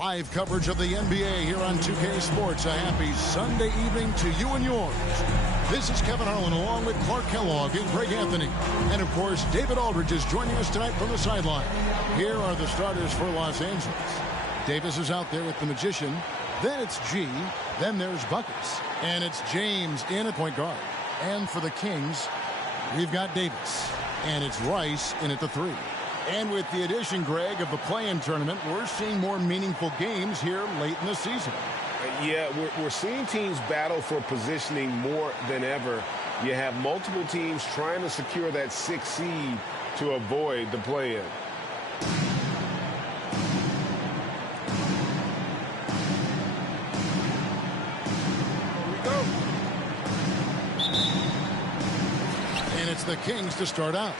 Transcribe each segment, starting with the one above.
Live coverage of the NBA here on 2K Sports. A happy Sunday evening to you and yours. This is Kevin Harlan along with Clark Kellogg and Greg Anthony. And, of course, David Aldridge is joining us tonight from the sideline. Here are the starters for Los Angeles. Davis is out there with the Magician. Then it's G. Then there's Buckets. And it's James in at point guard. And for the Kings, we've got Davis. And it's Rice in at the 3. And with the addition, Greg, of the play-in tournament, we're seeing more meaningful games here late in the season. Yeah, we're seeing teams battle for positioning more than ever. You have multiple teams trying to secure that 6th seed to avoid the play-in. And it's the Kings to start out.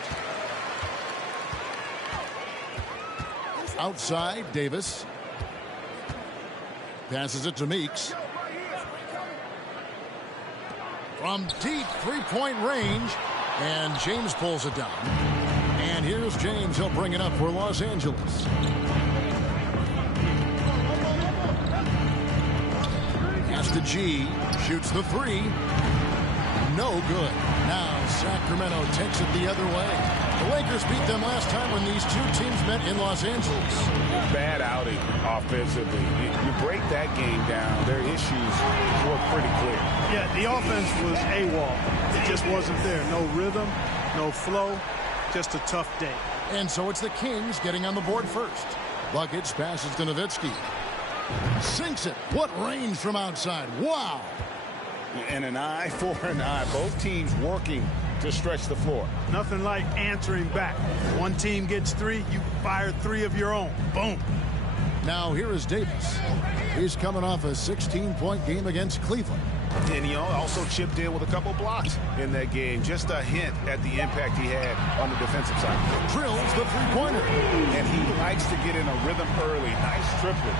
Outside, Davis. Passes it to Meeks. From deep three-point range. And James pulls it down. And here's James. He'll bring it up for Los Angeles. Pass to G. Shoots the 3. No good. Now Sacramento takes it the other way. The Lakers beat them last time when these two teams met in Los Angeles. Bad outing offensively. You break that game down, their issues were pretty clear. Yeah, the offense was AWOL. It just wasn't there. No rhythm, no flow, just a tough day. And so it's the Kings getting on the board first. Buckets passes to Nowitzki. Sinks it. What range from outside. Wow. And an eye for an eye. Both teams working to stretch the floor. Nothing like answering back. One team gets 3, you fire 3 of your own. Boom. Now here is Davis. He's coming off a 16-point game against Cleveland. And he also chipped in with a couple blocks in that game. Just a hint at the impact he had on the defensive side. Drills the three-pointer. And he likes to get in a rhythm early. Nice triplet.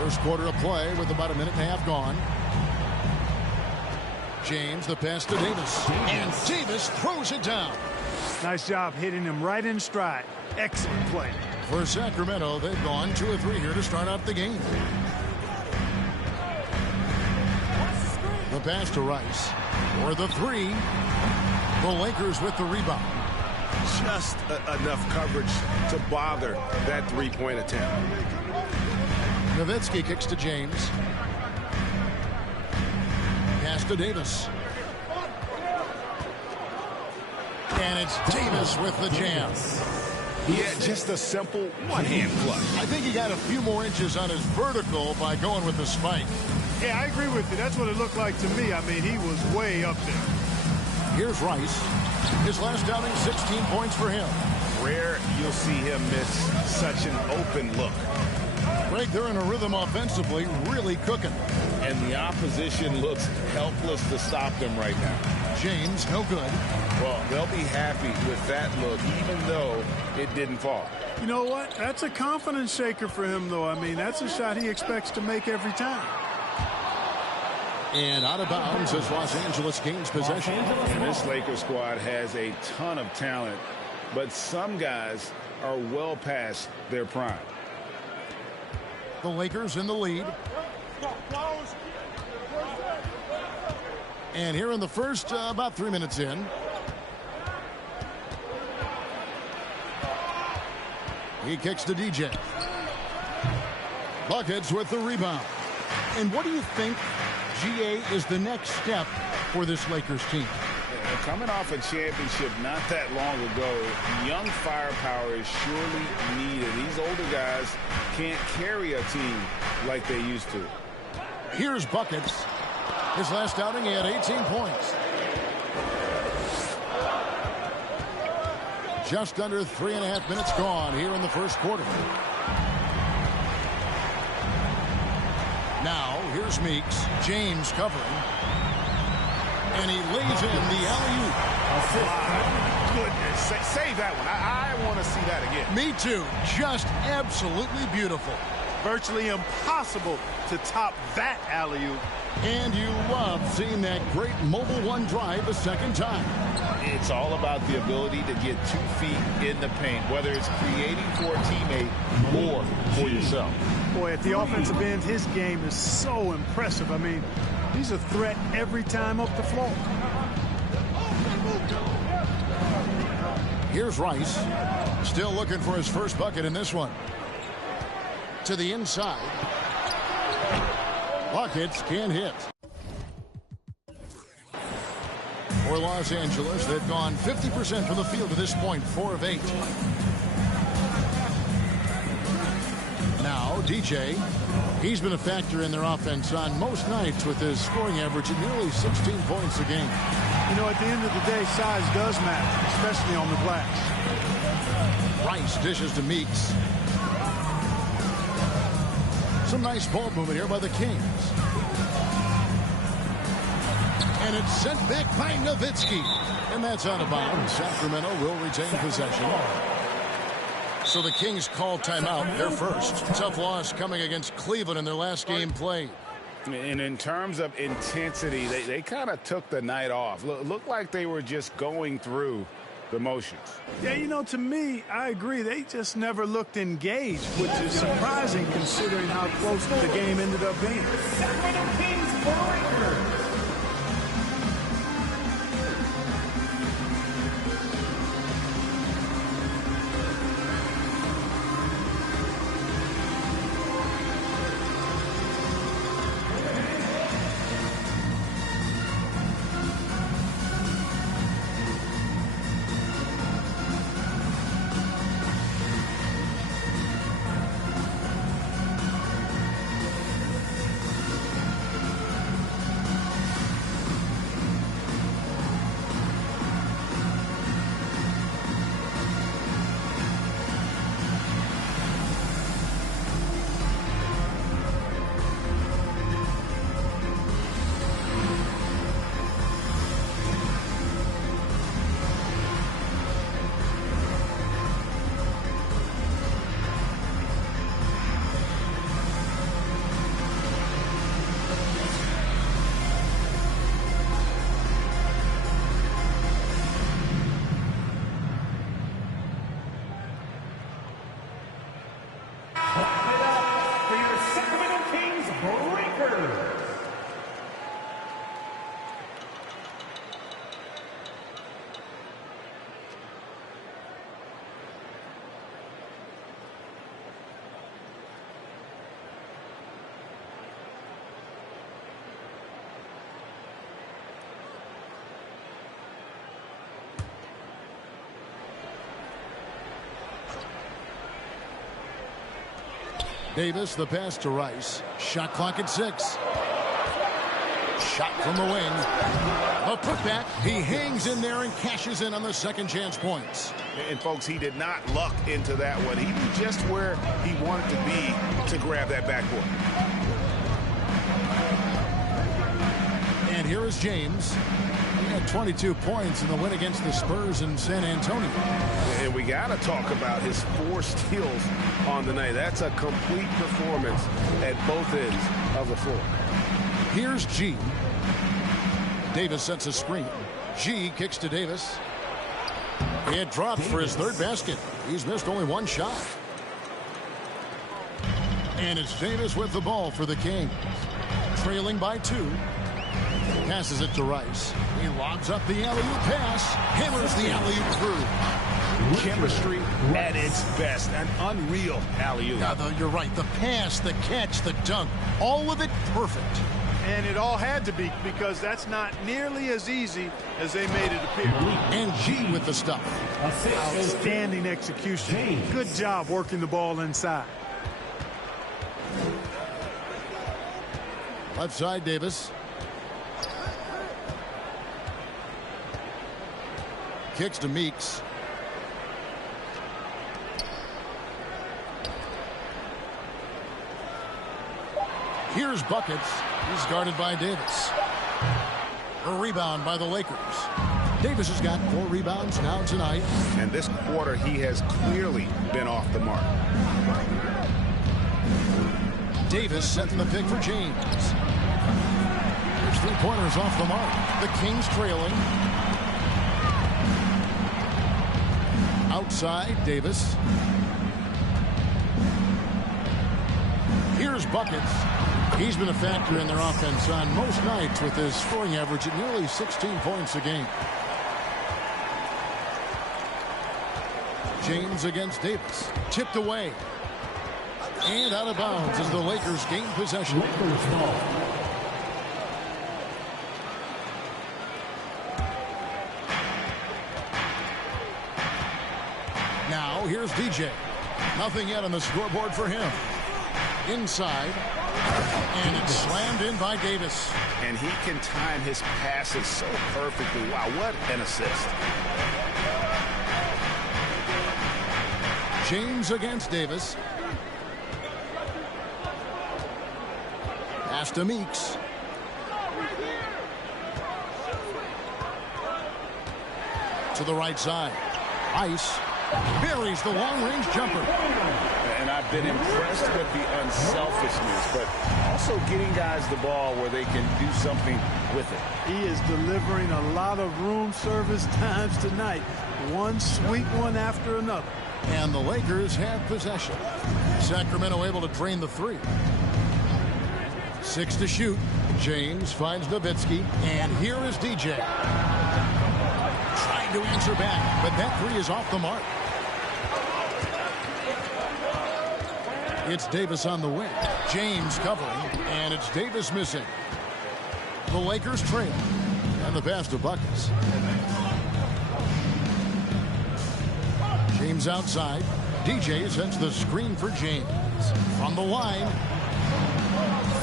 First quarter of play with about a minute and a half gone. James, the pass to Davis. And Davis throws it down. Nice job hitting him right in stride. Excellent play. For Sacramento, they've gone 2 of 3 here to start out the game. The pass to Rice. For the 3. The Lakers with the rebound. Just enough coverage to bother that three-point attempt. Nowitzki kicks to James. Pass to Davis. And it's Davis with the jam. Yeah, just a simple one-hand clutch. I think he got a few more inches on his vertical by going with the spike. Yeah, I agree with you. That's what it looked like to me. I mean, he was way up there. Here's Rice. His last outing, 16 points for him. Rare you'll see him miss such an open look. Greg, they're in a rhythm offensively, really cooking. And the opposition looks helpless to stop them right now. James, no good. Well, they'll be happy with that look, even though it didn't fall. You know what? That's a confidence shaker for him, though. I mean, that's a shot he expects to make every time. And out of bounds as Los Angeles gains possession. And this Lakers squad has a ton of talent, but some guys are well past their prime. The Lakers in the lead. And here in the first, about 3 minutes in. He kicks to DJ. Buckets with the rebound. And what do you think, GA, is the next step for this Lakers team? Coming off a championship not that long ago, young firepower is surely needed. These older guys can't carry a team like they used to. Here's Buckets. His last outing, he had 18 points. Just under 3.5 minutes gone here in the first quarter. Now, here's Meeks. James covering. And he lays in the alley-oop. Goodness, save that one. I want to see that again. Me too. Just absolutely beautiful. Virtually impossible to top that alley-oop. And you love seeing that great Mobile One drive a second time. It's all about the ability to get 2 feet in the paint, whether it's creating for a teammate or for yourself. Boy, at the offensive end, his game is so impressive. I mean, he's a threat every time up the floor. Here's Rice. Still looking for his first bucket in this one. To the inside. Buckets can't hit. For Los Angeles, they've gone 50% from the field to this point, 4 of 8. Now, DJ, he's been a factor in their offense on most nights with his scoring average at nearly 16 points a game. You know, at the end of the day, size does matter, especially on the glass. Rice dishes to Meeks. Some nice ball movement here by the Kings. And it's sent back by Nowitzki. And that's out of bounds. Sacramento will retain possession. So the Kings call timeout, their first. Tough loss coming against Cleveland in their last game played. And in terms of intensity, they kind of took the night off. Looked like they were just going through the motions. Yeah, you know, to me, I agree. They just never looked engaged, which is surprising considering how close the game ended up being. Sacramento Kings Lakers. Davis, the pass to Rice. Shot clock at 6. Shot from the wing. A putback. He hangs in there and cashes in on the second chance points. And, folks, he did not luck into that one. He was just where he wanted to be to grab that backboard. And here is James. He had 22 points in the win against the Spurs in San Antonio. And we got to talk about his 4 steals on the night. That's a complete performance at both ends of the floor. Here's G. Davis sets a screen. G kicks to Davis. It drops for his third basket. He's missed only 1 shot. And it's Davis with the ball for the Kings. Trailing by 2. Passes it to Rice. He lobs up the alley-oop pass. Hammers the alley-oop through. Chemistry at its best. An unreal alley-oop. Yeah, you're right. The pass, the catch, the dunk. All of it perfect. And it all had to be, because that's not nearly as easy as they made it appear. And G with the stuff. Outstanding execution. Good job working the ball inside. Left side, Davis. Kicks to Meeks. Here's Buckets. He's guarded by Davis. A rebound by the Lakers. Davis has got 4 rebounds now tonight. And this quarter, he has clearly been off the mark. Davis setting the pick for James. There's 3 pointers off the mark. The Kings trailing. Outside, Davis. Here's Buckets. He's been a factor in their offense on most nights with his scoring average at nearly 16 points a game. James against Davis. Tipped away. And out of bounds as the Lakers gain possession. Now here's DJ. Nothing yet on the scoreboard for him. Inside. And it's slammed in by Davis. And he can time his passes so perfectly. Wow, what an assist. James against Davis. Pass to Meeks. To the right side. Ice buries the long-range jumper. And I've been impressed with the unselfishness, but also getting guys the ball where they can do something with it. He is delivering a lot of room service times tonight. One sweet one after another. And the Lakers have possession. Sacramento able to drain the three. 6 to shoot. James finds Nowitzki. And here is DJ. Trying to answer back, but that three is off the mark. It's Davis on the wing. James covering, and it's Davis missing. The Lakers trail. And the pass to Buckets. James outside. DJ sends the screen for James. From the line.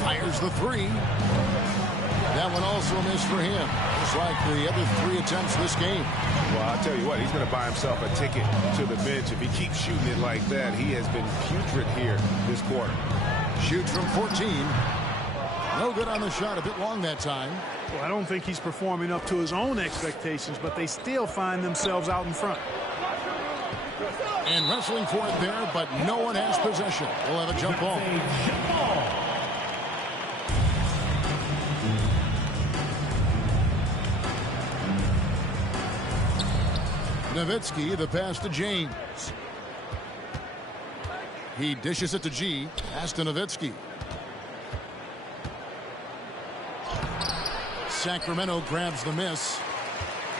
Fires the three. That one also missed for him. Just like the other 3 attempts this game. Well, I'll tell you what, he's going to buy himself a ticket to the bench. If he keeps shooting it like that, he has been putrid here this quarter. Shoots from 14. No good on the shot. A bit long that time. Well, I don't think he's performing up to his own expectations, but they still find themselves out in front. And wrestling for it there, but no one has possession. We'll have a jump ball. Nowitzki, the pass to James. He dishes it to G. Pass to Nowitzki. Sacramento grabs the miss.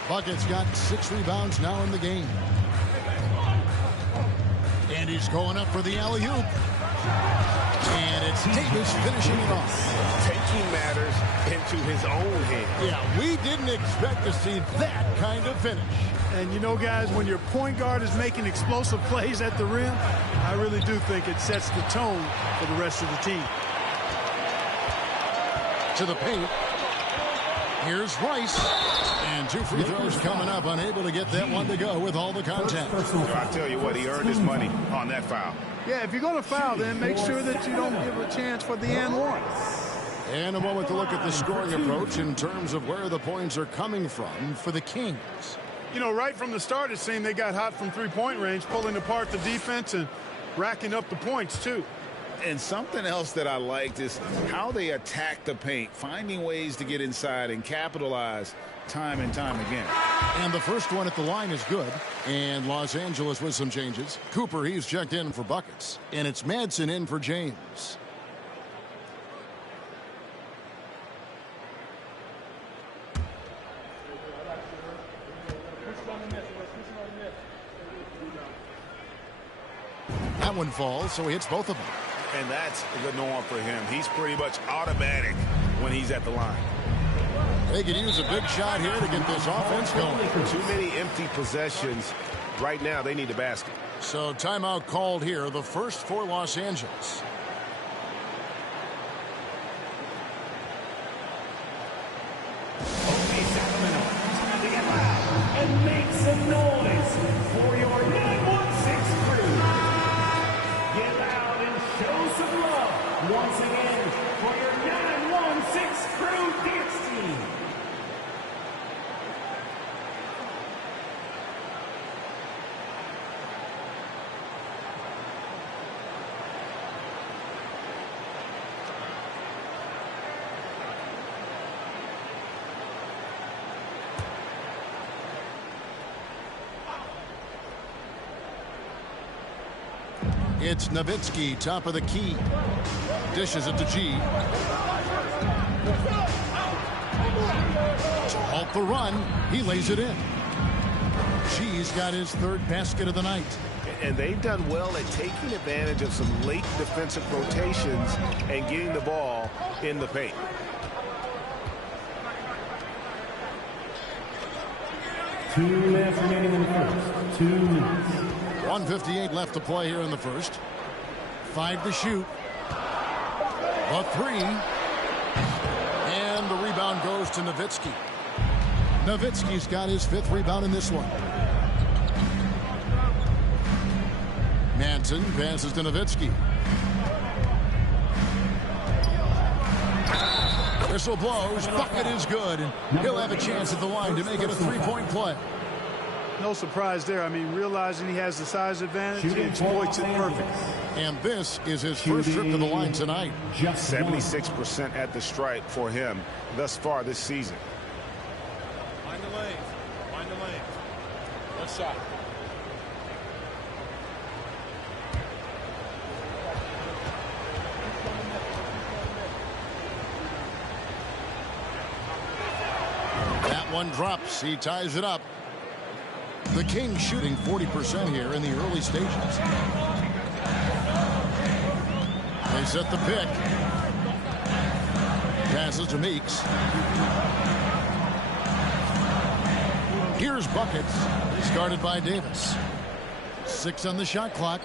Buckets got 6 rebounds now in the game. And he's going up for the alley-oop. And it's Davis finishing it off. Taking matters into his own hands. Yeah, we didn't expect to see that kind of finish. And you know, guys, when your point guard is making explosive plays at the rim, I really do think it sets the tone for the rest of the team. To the paint. Here's Rice. And 2 free throws coming up. Unable to get that one to go with all the contact. I tell you what, he earned his money on that foul. Yeah, if you're going to foul, then make sure that you don't give a chance for the and one. And a moment to look at the scoring approach in terms of where the points are coming from for the Kings. You know, right from the start, it seemed they got hot from three-point range, pulling apart the defense and racking up the points, too. And something else that I liked is how they attack the paint, finding ways to get inside and capitalize time and time again. And the first one at the line is good. And Los Angeles with some changes. Cooper, he's checked in for Buckets. And it's Madsen in for James. That one falls, so he hits both of them. And that's the norm for him. He's pretty much automatic when he's at the line. They could use a big shot here to get this offense going. Too many empty possessions. Right now, they need a basket. So timeout called here, the first for Los Angeles. Okay, Sacramento, time to get loud and make some noise for your 916 crew. Get loud and show some love once again for your 916 crew dance team. It's Nowitzki, top of the key. Dishes it to G. To halt the run, he lays it in. G's got his third basket of the night. And they've done well at taking advantage of some late defensive rotations and getting the ball in the paint. Two minutes remaining in the first. 2 minutes. 1:58 left to play here in the first. 5 to shoot. A 3. And the rebound goes to Nowitzki. Nowitzki's got his 5th rebound in this one. Manson passes to Nowitzki. Whistle blows. Bucket is good. And he'll have a chance at the line to make it a 3-point play. No surprise there. I mean, realizing he has the size advantage, he exploits it perfectly. And this is his first trip to the line tonight. 76% at the stripe for him thus far this season. Find the lane. Find the lane. One shot. That one drops. He ties it up. The Kings shooting 40% here in the early stages. They set the pick. Passes to Meeks. Here's Buckets. He's guarded by Davis. 6 on the shot clock.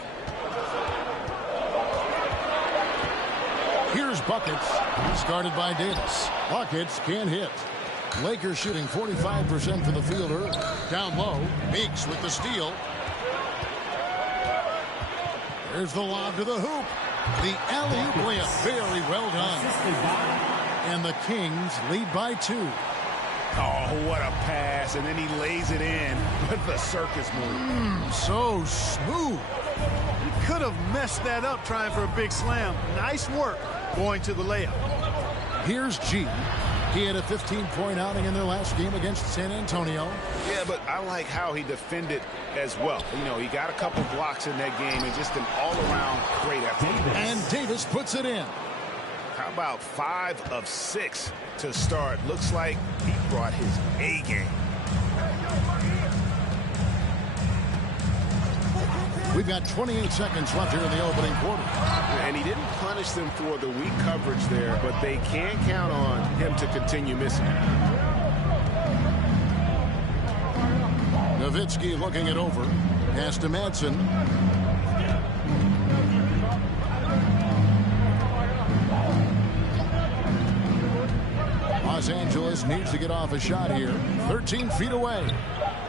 Here's Buckets. He's guarded by Davis. Buckets can't hit. Lakers shooting 45% for the field early. Down low. Meeks with the steal. There's the lob to the hoop. The alley-oop layup. Very well done. And the Kings lead by 2. Oh, what a pass. And then he lays it in with the circus move. So smooth. You could have messed that up trying for a big slam. Nice work going to the layup. Here's G. He had a 15-point outing in their last game against San Antonio. Yeah, but I like how he defended as well. You know, he got a couple blocks in that game and just an all-around great effort. And Davis puts it in. How about 5 of 6 to start? Looks like he brought his A game. We've got 28 seconds left here in the opening quarter. And he didn't punish them for the weak coverage there, but they can't count on him to continue missing. Nowitzki looking it over. Pass to Madsen. Los Angeles needs to get off a shot here. 13 feet away.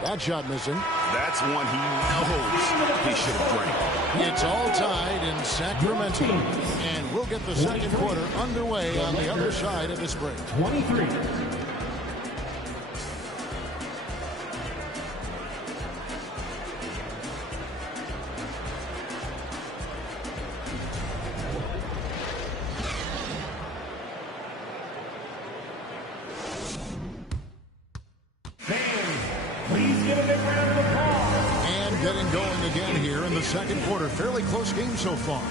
That shot missing. That's one he knows he should have drained. It's all tied in Sacramento. And we'll get the second quarter underway on the other side of this break. 23. Second quarter, fairly close game so far.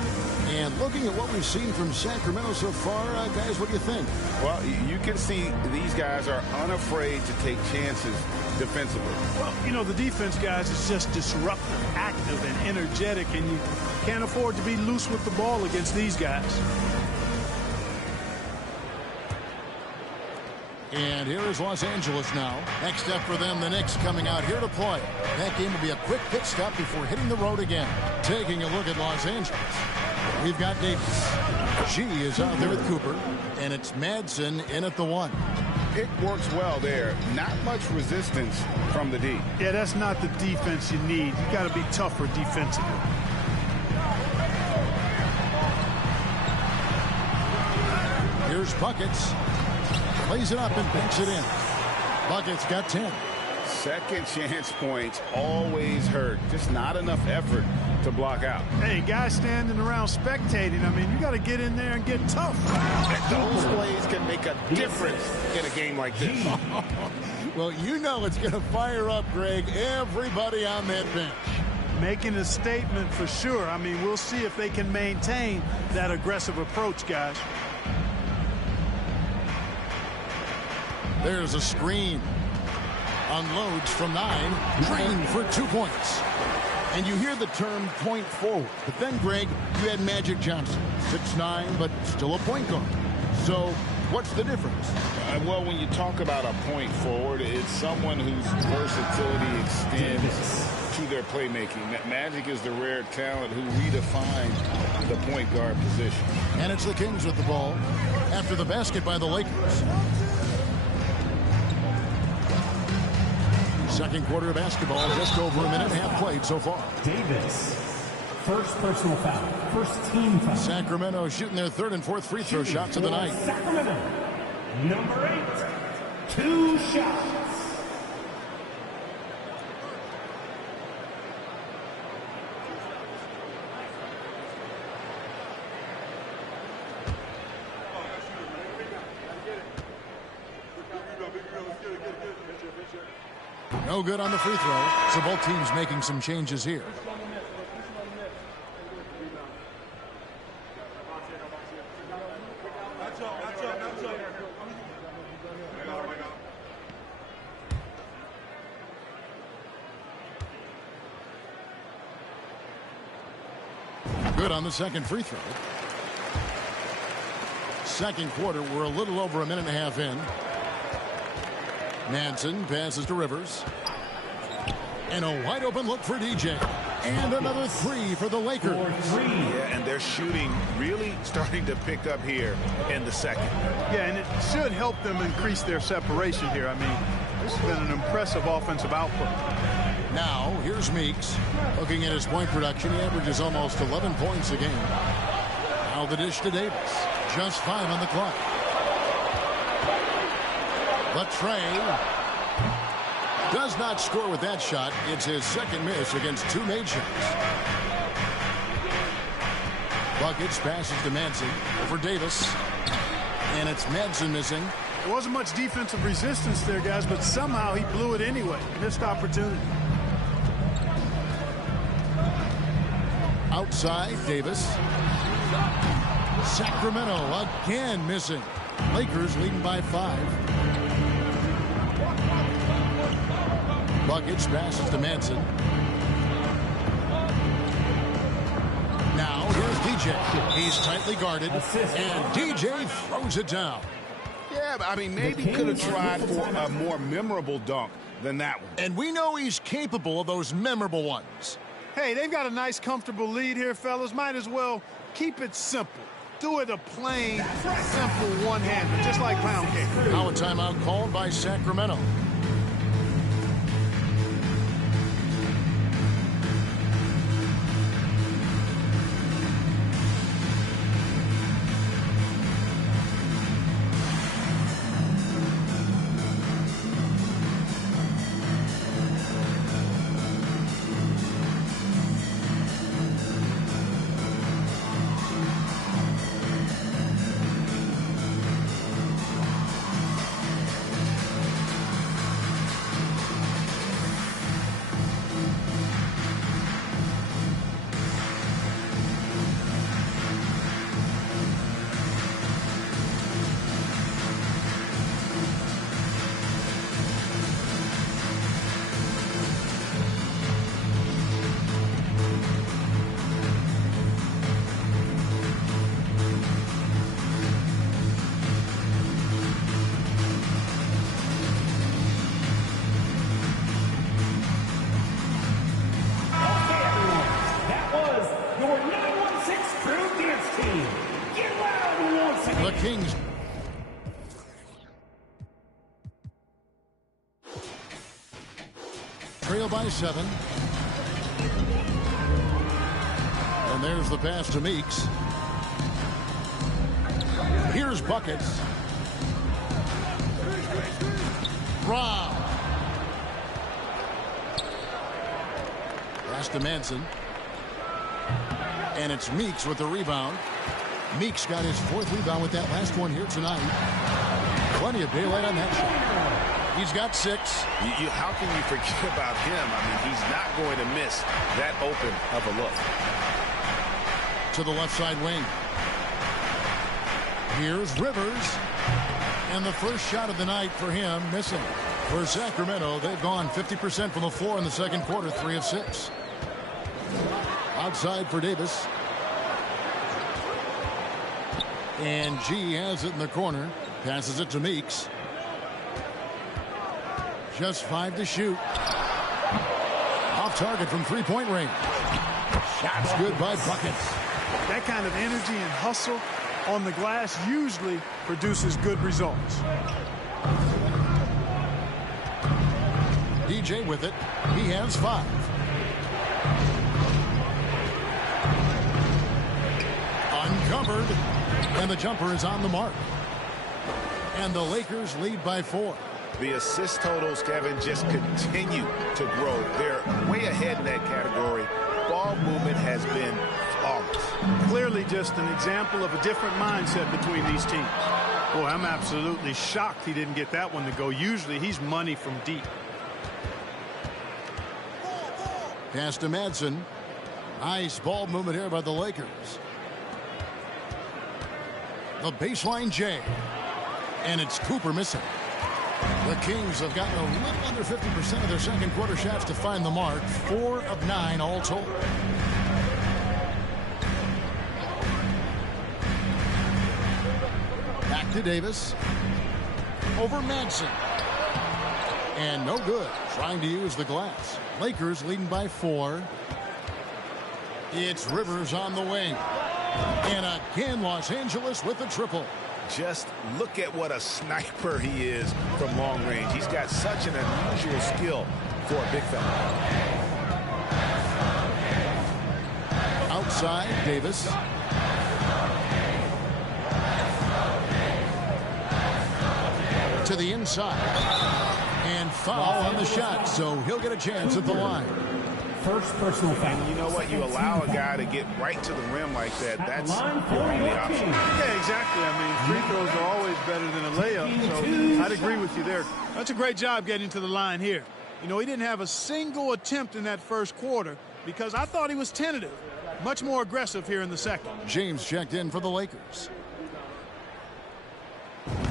And looking at what we've seen from Sacramento so far, guys, what do you think? Well, you can see these guys are unafraid to take chances defensively. Well, you know, the defense, guys, is just disruptive, active, and energetic, and you can't afford to be loose with the ball against these guys. And here is Los Angeles now. Next up for them, the Knicks coming out here to play. That game will be a quick pit stop before hitting the road again. Taking a look at Los Angeles. We've got Davis. G is out there with Cooper. And it's Madsen in at the 1. It works well there. Not much resistance from the D. Yeah, that's not the defense you need. You got to be tougher defensively. Here's Buckets. Plays it up and banks it in. Buckets got 10. Second chance points always hurt. Just not enough effort to block out. Hey, guys standing around spectating, I mean, you got to get in there and get tough. Those plays can make a difference in a game like this. Well, you know it's going to fire up, Greg, everybody on that bench. Making a statement for sure. I mean, we'll see if they can maintain that aggressive approach, guys. There's a screen. Unloads from 9. Drained for 2 points. And you hear the term point forward. But then, Greg, you had Magic Johnson. 6'9", but still a point guard. So what's the difference? Well, when you talk about a point forward, it's someone whose versatility extends to their playmaking. Magic is the rare talent who redefined the point guard position. And it's the Kings with the ball after the basket by the Lakers. Second quarter of basketball, just over a minute and a half played so far. Davis, first personal foul, first team foul. Sacramento shooting their third and fourth free throw shots of the night. Sacramento, number 8, 2 shots. No good on the free throw, so both teams making some changes here. Good on the second free throw. Second quarter, we're a little over a minute and a half in. Manson passes to Rivers. And a wide open look for DJ. And another 3 for the Lakers. Yeah, and their shooting really starting to pick up here in the second. Yeah, and it should help them increase their separation here. I mean, this has been an impressive offensive output. Now, here's Meeks. Looking at his point production, he averages almost 11 points a game. Now the dish to Davis. Just 5 on the clock. Latrey does not score with that shot. It's his second miss against 2 made shots. Buckets passes to Manson over Davis. And it's Manson missing. There wasn't much defensive resistance there, guys, but somehow he blew it anyway. Missed opportunity. Outside, Davis. Sacramento again missing. Lakers leading by 5. Buckets passes to Manson. Now here's DJ. He's tightly guarded, and DJ throws it down. Yeah, but I mean, maybe could have tried for a more memorable dunk than that one. And we know he's capable of those memorable ones. Hey, they've got a nice, comfortable lead here, fellas. Might as well keep it simple. Do it a plain, simple one-hander, just like pound cake. Now a timeout called by Sacramento. Kings. Trail by 7. And there's the pass to Meeks. Here's Buckets. Rob. Pass to Manson. And it's Meeks with the rebound. Meeks got his 4th rebound with that last one here tonight. Plenty of daylight on that shot. He's got 6. How can you forget about him? I mean, he's not going to miss that open of a look. To the left side wing. Here's Rivers. And the first shot of the night for him missing. For Sacramento, they've gone 50% from the floor in the second quarter, 3 of 6. Outside for Davis. And G has it in the corner. Passes it to Meeks. Just 5 to shoot. Off target from three-point range. Shots good by Buckets. That kind of energy and hustle on the glass usually produces good results. DJ with it. He has 5. Uncovered. And the jumper is on the mark. And the Lakers lead by 4. The assist totals, Kevin, just continue to grow. They're way ahead in that category. Ball movement has been flawless. Clearly just an example of a different mindset between these teams. Boy, I'm absolutely shocked he didn't get that one to go. Usually he's money from deep. Pass to Madsen. Nice ball movement here by the Lakers. The baseline J. And it's Cooper missing. The Kings have gotten a little under 50% of their second quarter shots to find the mark. 4 of 9 all told. Back to Davis. Over Madsen. And no good. Trying to use the glass. Lakers leading by 4. It's Rivers on the wing. And again, Los Angeles with a triple. Just look at what a sniper he is from long range. He's got such an unusual skill for a big fella. Outside, Davis. To the inside. And foul on the shot, so he'll get a chance at the line. First personal foul. You know what? You allow a guy to get right to the rim like that. That's your only option. Yeah, exactly. I mean, free throws are always better than a layup, so I'd agree with you there. That's a great job getting to the line here. You know, he didn't have a single attempt in that first quarter because I thought he was tentative. Much more aggressive here in the second. James checked in for the Lakers.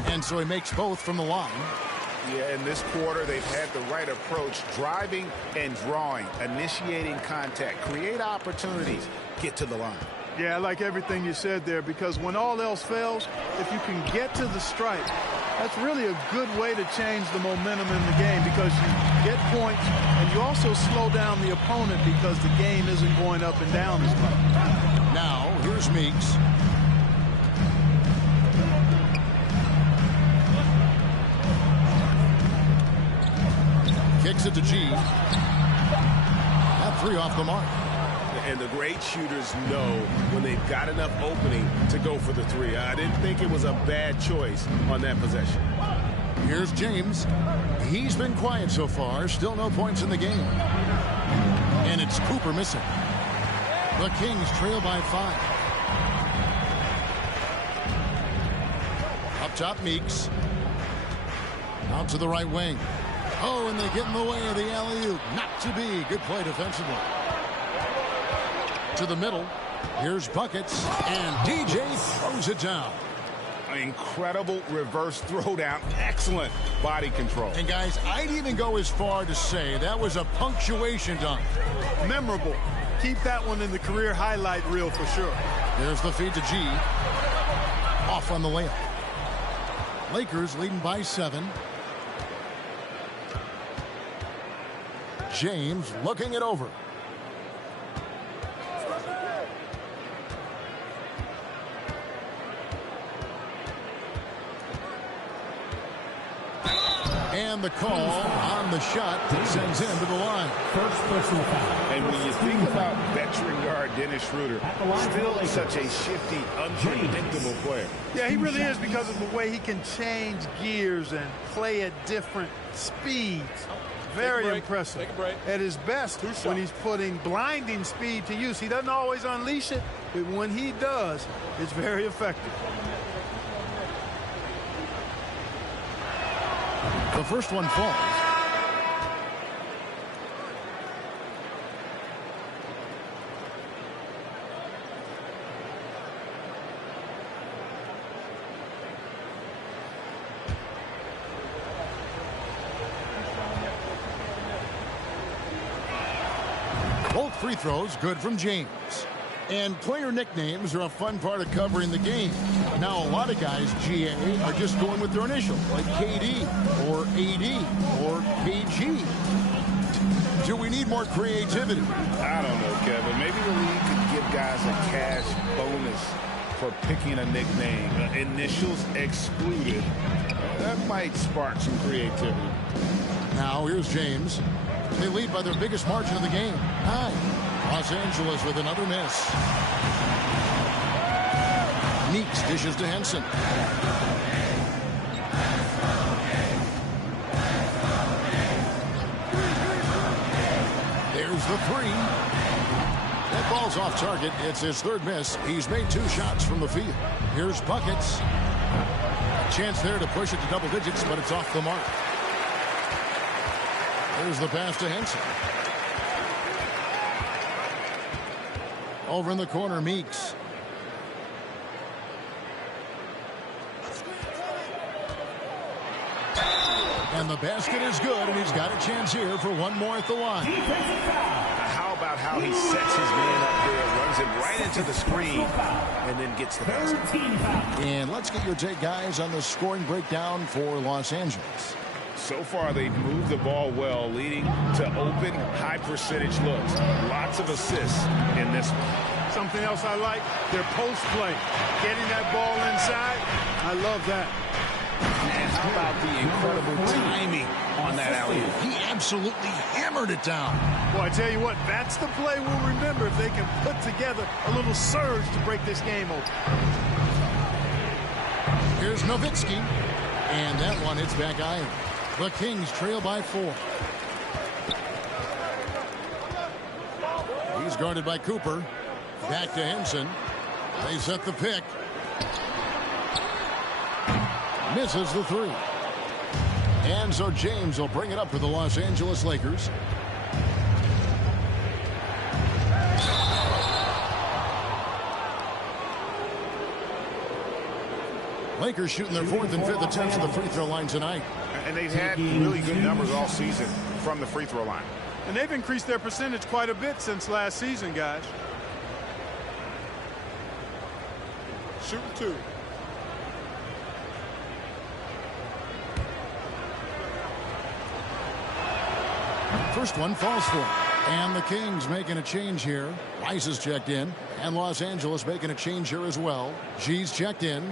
And so he makes both from the line. Yeah, in this quarter, they've had the right approach, driving and drawing, initiating contact, create opportunities, get to the line. Yeah, I like everything you said there because when all else fails, if you can get to the stripe, that's really a good way to change the momentum in the game because you get points and you also slow down the opponent because the game isn't going up and down as much. Now, here's Meeks. Kicks it to G. That 3 off the mark. And the great shooters know when they've got enough opening to go for the 3. I didn't think it was a bad choice on that possession. Here's James. He's been quiet so far. Still no points in the game. And it's Cooper missing. The Kings trail by 5. Up top, Meeks. Out to the right wing. Oh, and they get in the way of the alley-oop. Not to be. Good play defensively. To the middle. Here's Buckets. And DJ throws it down. An incredible reverse throwdown. Excellent body control. And, guys, I'd even go as far to say that was a punctuation dunk. Memorable. Keep that one in the career highlight reel for sure. There's the feed to G. Off on the layup. Lakers leading by 7. James looking it over. And the call on the shot that sends him to the line. First personal foul. And when you think about veteran guard Dennis Schroeder, still such a shifty, unpredictable player. Yeah, he really is because of the way he can change gears and play at different speeds. Very impressive. Take a break. At his best when he's putting blinding speed to use. He doesn't always unleash it, but when he does, it's very effective. The first one falls. Both free throws good from James. And player nicknames are a fun part of covering the game. Now, a lot of guys, GA, are just going with their initials, like KD or AD or KG. Do we need more creativity? I don't know, Kevin. Maybe the league could give guys a cash bonus for picking a nickname. Initials excluded. That might spark some creativity. Now, here's James. They lead by their biggest margin of the game. 9. Los Angeles with another miss. Meeks dishes to Henson. There's the 3. That ball's off target. It's his 3rd miss. He's made 2 shots from the field. Here's buckets. A chance there to push it to double digits, but it's off the mark. There's the pass to Henson. Over in the corner, Meeks. And the basket is good, and he's got a chance here for one more at the line. How about how he sets his man up there, runs him right into the screen, and then gets the basket. And let's get your take, guys, on the scoring breakdown for Los Angeles. So far, they've moved the ball well, leading to open, high-percentage looks. Lots of assists in this one. Something else I like, their post play. Getting that ball inside, I love that. And how about the incredible timing on that alley-oop? He absolutely hammered it down. Boy, I tell you what, that's the play we'll remember if they can put together a little surge to break this game open. Here's Nowitzki. And that one hits back iron. The Kings trail by 4. He's guarded by Cooper. Back to Henson. They set the pick. Misses the 3. And so James will bring it up for the Los Angeles Lakers. Lakers shooting their 4th and 5th attempts at the free throw line tonight. And they've had really good numbers all season from the free throw line. And they've increased their percentage quite a bit since last season, guys. Shooting 2. First one falls for him. And the Kings making a change here. Rice is checked in. And Los Angeles making a change here as well. G's checked in.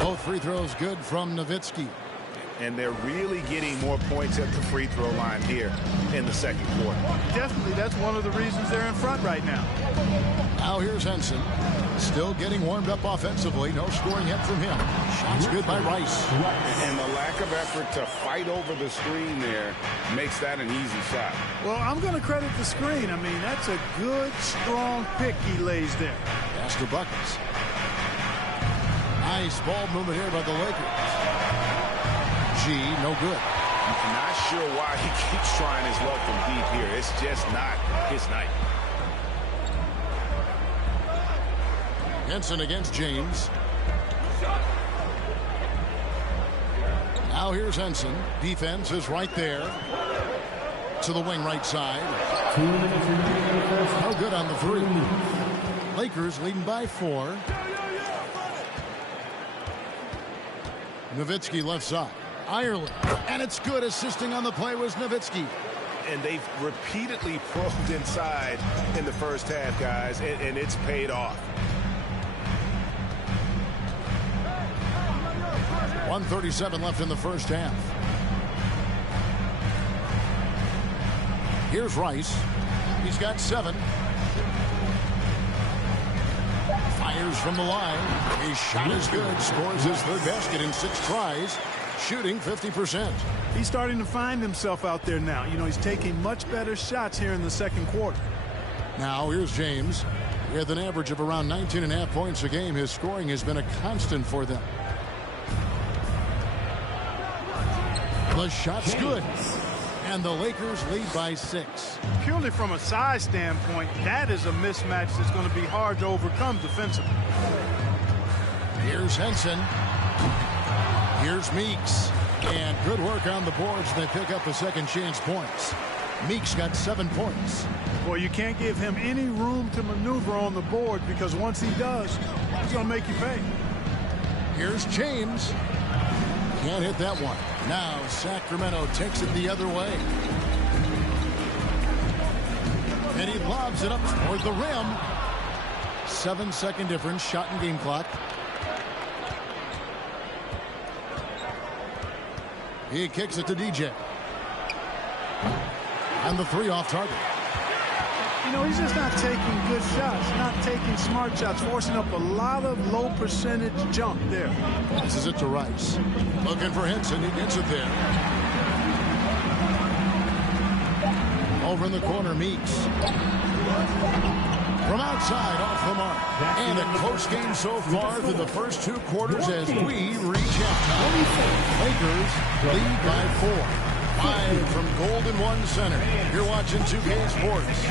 Both free throws good from Nowitzki. And they're really getting more points at the free throw line here in the second quarter. Definitely, that's one of the reasons they're in front right now. Now here's Henson. Still getting warmed up offensively. No scoring yet from him. Shots good by Rice. And the lack of effort to fight over the screen there makes that an easy shot. Well, I'm going to credit the screen. I mean, that's a good, strong pick he lays there. Pass to buckets. Nice ball movement here by the Lakers. G, no good. I'm not sure why he keeps trying his luck from deep here. It's just not his night. Henson against James. Now here's Henson. Defense is right there. To the wing right side. No good on the 3. Lakers leading by 4. Nowitzki left side. Ireland. And it's good. Assisting on the play was Nowitzki. And they've repeatedly probed inside in the first half, guys, and it's paid off. 1:37 left in the first half. Here's Rice. He's got 7. Fires from the line. His shot is good. Scores his 3rd basket in 6 tries. shooting 50%. He's starting to find himself out there now. You know, he's taking much better shots here in the second quarter. Now here's James. With an average of around 19.5 points a game, his scoring has been a constant for them. The shot's good. And the Lakers lead by 6. Purely from a size standpoint, that is a mismatch that's going to be hard to overcome defensively. Here's Henson. Here's Meeks. And good work on the boards. They pick up the second chance points. Meeks got 7 points. Well, you can't give him any room to maneuver on the board because once he does, he's going to make you pay. Here's James. Can't hit that one. Now Sacramento takes it the other way. And he lobs it up toward the rim. 7-second difference, shot and game clock. He kicks it to DJ. And the 3 off target. You know, he's just not taking good shots, not taking smart shots, forcing up a lot of low percentage jump there. Passes it to Rice. Looking for Henson. He gets it there. Over in the corner, Meeks. From outside, off the mark. And a close game so far through the first 2 quarters as we reach out. Lakers lead by 4. Live from Golden One Center. You're watching 2K Sports.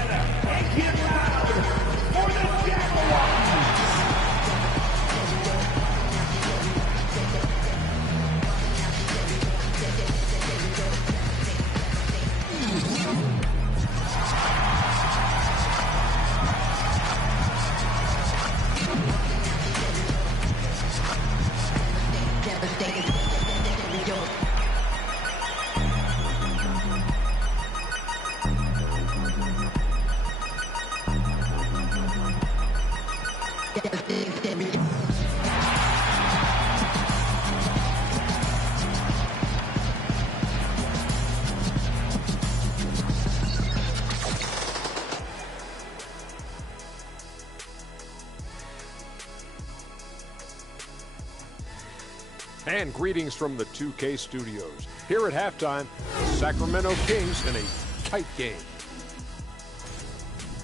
And greetings from the 2K studios. Here at halftime, the Sacramento Kings in a tight game.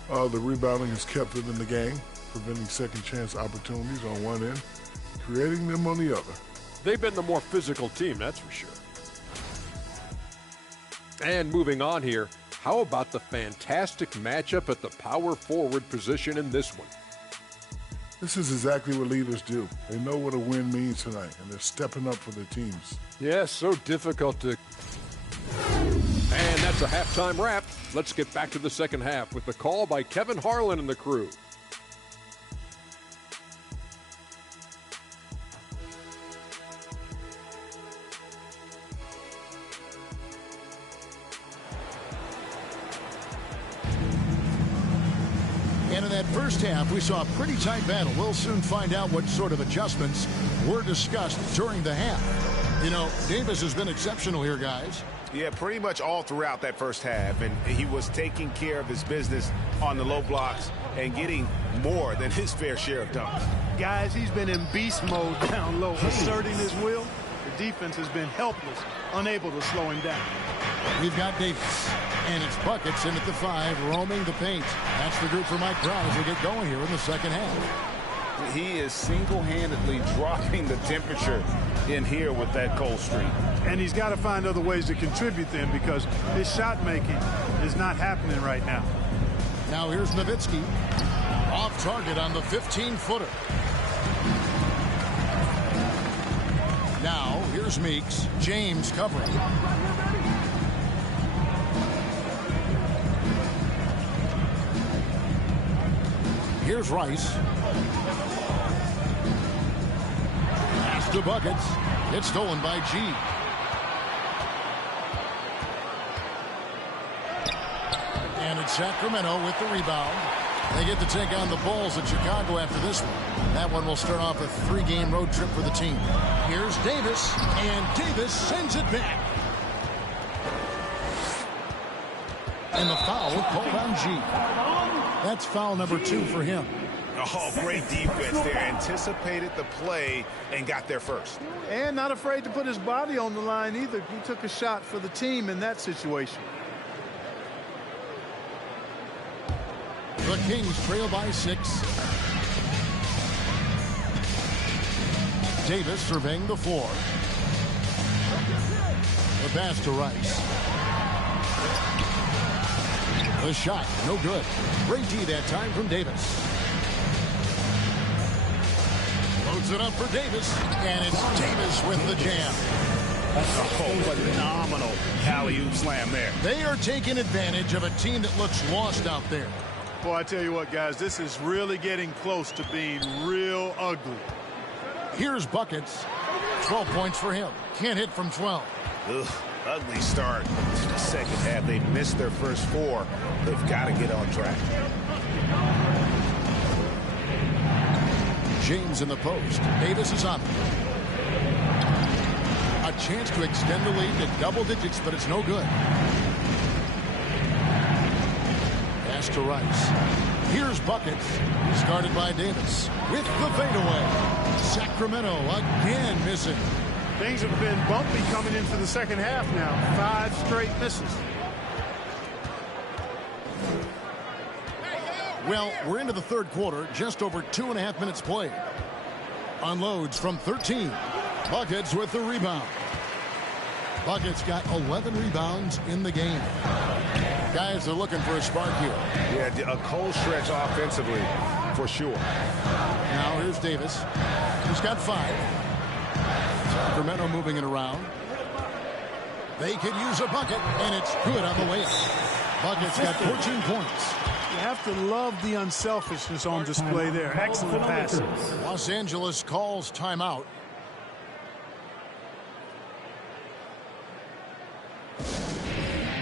The rebounding has kept them in the game, preventing second chance opportunities on one end, creating them on the other. They've been the more physical team, that's for sure. And moving on here, how about the fantastic matchup at the power forward position in this one? This is exactly what leaders do. They know what a win means tonight, and they're stepping up for their teams. Yeah, so difficult to... And that's a halftime wrap. Let's get back to the second half with the call by Kevin Harlan and the crew. And in that first half, we saw a pretty tight battle. We'll soon find out what sort of adjustments were discussed during the half. You know, Davis has been exceptional here, guys. Yeah, pretty much all throughout that first half. And he was taking care of his business on the low blocks and getting more than his fair share of dunks. Guys, he's been in beast mode down low, asserting his will. The defense has been helpless, unable to slow him down. We've got Davis, and it's buckets in at the 5, roaming the paint. That's the group for Mike Brown as we get going here in the second half. He is single-handedly dropping the temperature in here with that cold streak. And he's got to find other ways to contribute then because his shot making is not happening right now. Now here's Nowitzki. Off target on the 15-footer. Now here's Meeks. James covering. Here's Rice. Pass to buckets. It's stolen by G. And it's Sacramento with the rebound. They get to take on the Bulls at Chicago after this one. That one will start off a 3-game road trip for the team. Here's Davis, and Davis sends it back. And the foul called on G. That's foul number 2 for him. Oh, great defense there. Anticipated the play and got there first. And not afraid to put his body on the line either. He took a shot for the team in that situation. The Kings trail by 6. Davis surveying the floor. The pass to Rice. The shot, no good. Great D that time from Davis. Loads it up for Davis, and it's Davis with the jam. Oh, phenomenal alley-oop slam there. They are taking advantage of a team that looks lost out there. Boy, I tell you what, guys, this is really getting close to being real ugly. Here's buckets. 12 points for him. Can't hit from 12. Ugh, ugly start to the second half. They missed their first 4. They've got to get on track. James in the post. Davis is on. A chance to extend the lead to double digits, but it's no good. Pass to Rice. Here's buckets. He's guarded by Davis with the fadeaway. Sacramento again missing. Things have been bumpy coming into the second half now. 5 straight misses. Well, we're into the third quarter, just over 2.5 minutes played. Unloads from 13. Buckets with the rebound. Buckets got 11 rebounds in the game. Guys are looking for a spark here. Yeah, a cold stretch offensively for sure. Now here's Davis. He's got 5. Sacramento moving it around. They could use a bucket, and it's good on the way up. Buckets got 14 points. You have to love the unselfishness on display there. Excellent passing. Los Angeles calls timeout.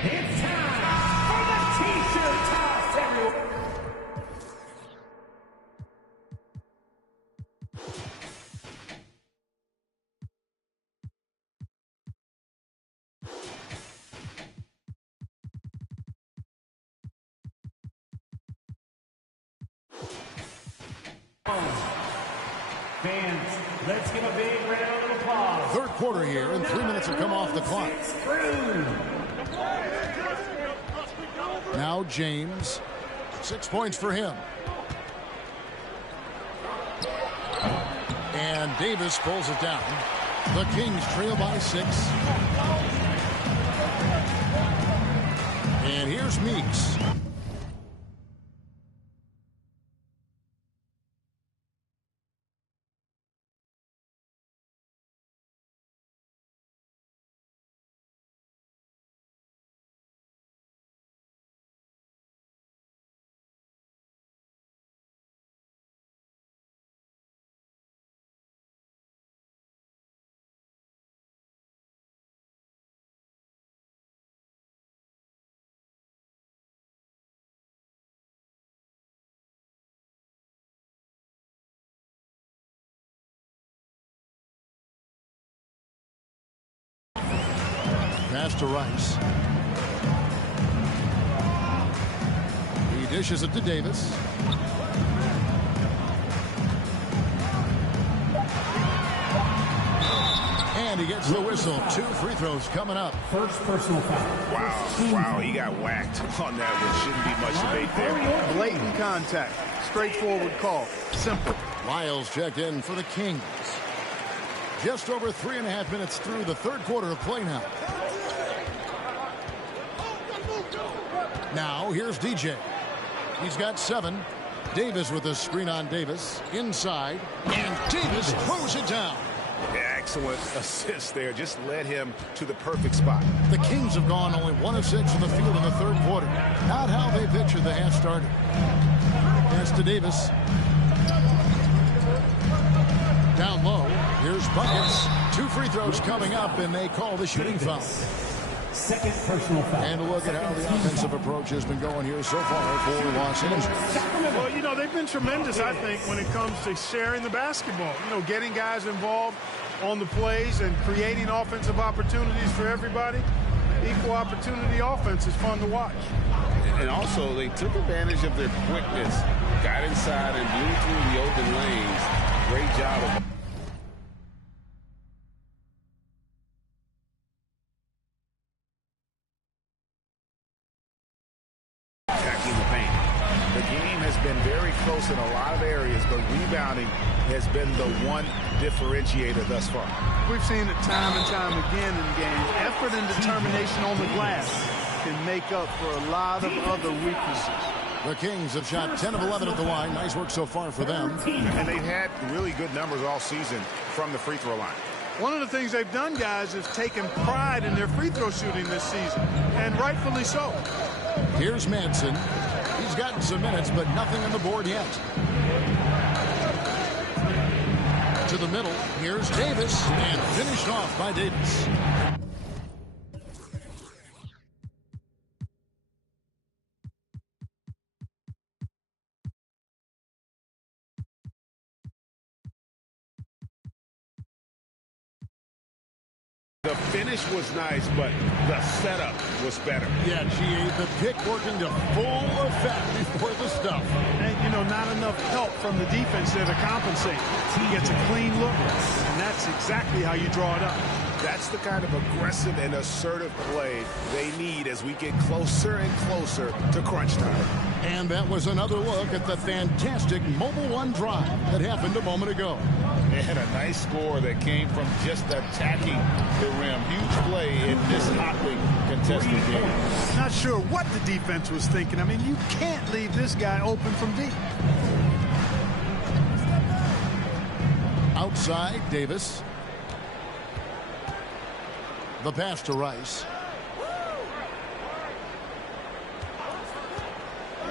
It's time for the T-shirt toss, everyone. Fans, let's give a big round of applause. Third quarter here, and 3 minutes have come off the clock. Now James. 6 points for him. And Davis pulls it down. The Kings trail by 6. And here's Meeks. Pass to Rice. He dishes it to Davis. And he gets the whistle. 2 free throws coming up. First personal foul. Wow, he got whacked on that one. Shouldn't be much debate there. Blatant contact. Straightforward call. Simple. Lyles checked in for the Kings. Just over 3.5 minutes through the third quarter of play now. Now here's DJ. He's got 7. Davis with a screen on Davis. Inside. And Davis throws it down. Excellent assist there. Just led him to the perfect spot. The Kings have gone only 1 of 6 from the field in the third quarter. Not how they pictured the half started. Pass to Davis. Down low. Here's buckets. 2 free throws coming up, and they call the shooting foul. Second personal foul. And a look at how the offensive approach has been going here so far for Los Angeles. Well, you know, they've been tremendous, I think, when it comes to sharing the basketball. You know, getting guys involved on the plays and creating offensive opportunities for everybody. Equal opportunity offense is fun to watch. And also, they took advantage of their quickness, got inside and blew through the open lanes. Great job of attacking the paint. The game has been very close in a lot of areas, but rebounding has been the one differentiator thus far. We've seen it time and time again in games. Effort and determination on the glass can make up for a lot of other weaknesses. The Kings have shot 10 of 11 at the line. Nice work so far for them. And they've had really good numbers all season from the free throw line. One of the things they've done, guys, is taken pride in their free throw shooting this season, and rightfully so. Here's Madsen. He's gotten some minutes, but nothing on the board yet. To the middle, here's Davis, and finished off by Davis. The finish was nice, but the setup was better. Yeah, GA, the pick working to full effect before the stuff. And, you know, not enough help from the defense there to compensate. He gets a clean look, and that's exactly how you draw it up. That's the kind of aggressive and assertive play they need as we get closer and closer to crunch time. And that was another look at the fantastic Mobile One drive that happened a moment ago. And a nice score that came from just attacking the rim. Huge play in this hotly contested game. Not sure what the defense was thinking. I mean, you can't leave this guy open from deep. Outside, Davis. The pass to Rice.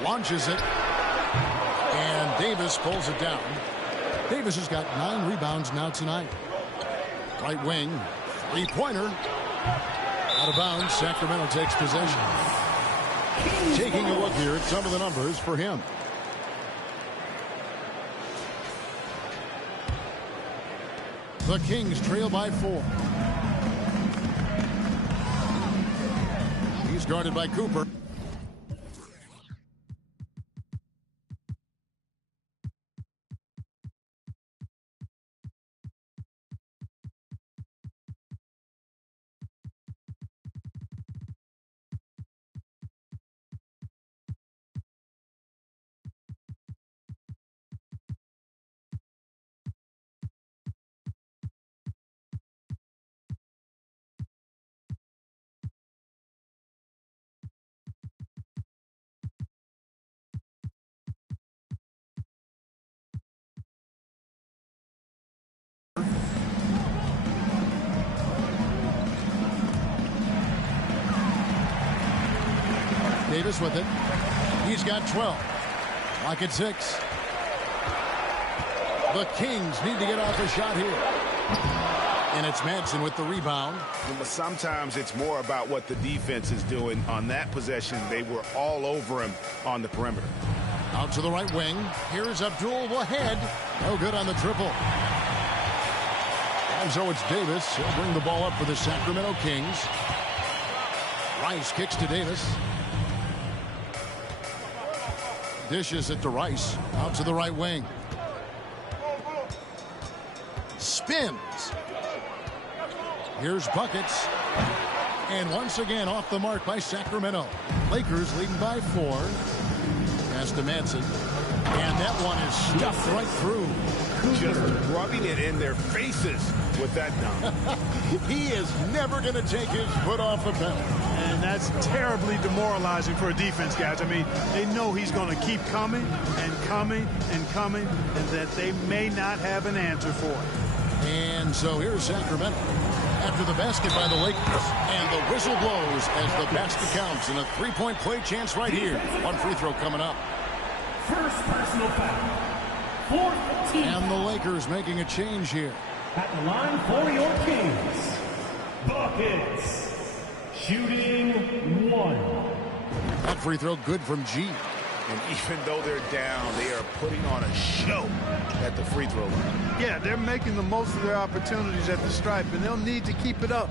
Launches it. And Davis pulls it down. Davis has got 9 rebounds now tonight. Right wing. Three-pointer. Out of bounds. Sacramento takes possession. Taking a look here at some of the numbers for him. The Kings trail by 4. He's guarded by Cooper. Davis with it. He's got 12. Lock at 6. The Kings need to get off a shot here. And it's Madsen with the rebound. But sometimes it's more about what the defense is doing. On that possession, they were all over him on the perimeter. Out to the right wing. Here's Abdul Wahed. No good on the triple. And so it's Davis. He'll bring the ball up for the Sacramento Kings. Rice kicks to Davis. Dishes it to Rice. Out to the right wing. Spins. Here's buckets. And once again off the mark by Sacramento. Lakers leading by 4. Pass to Madsen. And that one is stuffed right through. Just rubbing it in their faces with that dunk. He is never going to take his foot off the pedal. And that's terribly demoralizing for a defense, guys. I mean, they know he's going to keep coming and coming and coming, and that they may not have an answer for it. And so here's Sacramento after the basket by the Lakers. And the whistle blows as the basket counts. And a three-point play chance right here. One free throw coming up. First personal foul. Fourth team. And the Lakers making a change here. At the line for your Kings. Buckets. Shooting 1. That free throw good from G. And even though they're down, they are putting on a show at the free throw line. Yeah, they're making the most of their opportunities at the stripe, and they'll need to keep it up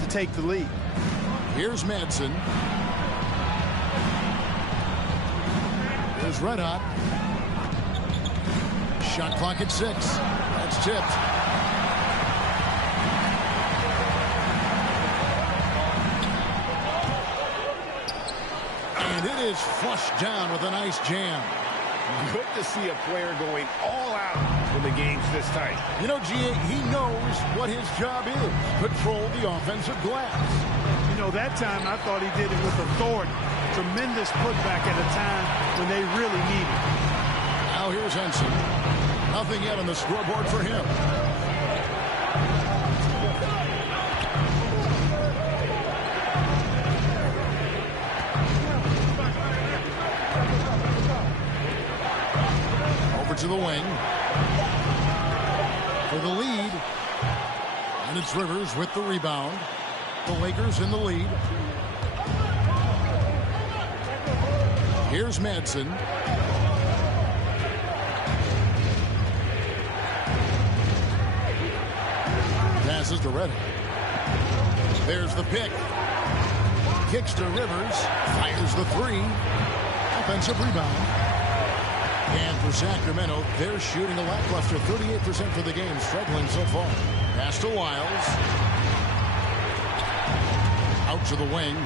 to take the lead. Here's Madsen. Here's Red Hot. Shot clock at 6. That's tipped. And it is flushed down with a nice jam. Good to see a player going all out when the game's this tight. You know, G.A., he knows what his job is. Control the offensive glass. You know, that time I thought he did it with authority. Tremendous putback at a time when they really need it. Now here's Henson. Nothing yet on the scoreboard for him. Over to the wing. For the lead. And it's Rivers with the rebound. The Lakers in the lead. Here's Madsen. Passes to Reddick. There's the pick. Kicks to Rivers. Fires the 3. Offensive rebound. And for Sacramento, they're shooting a lackluster 38% for the game. Struggling so far. Pass to Wiles. Out to the wing.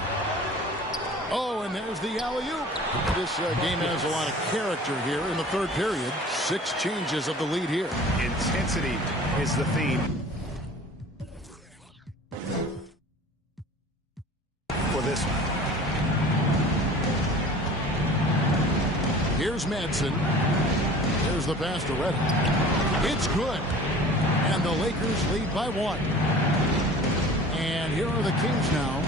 Oh, and there's the alley-oop. This game has a lot of character here in the third period. 6 changes of the lead here. Intensity is the theme for this one. Here's Madsen. There's the pass to Reddick. It's good. And the Lakers lead by 1. And here are the Kings now.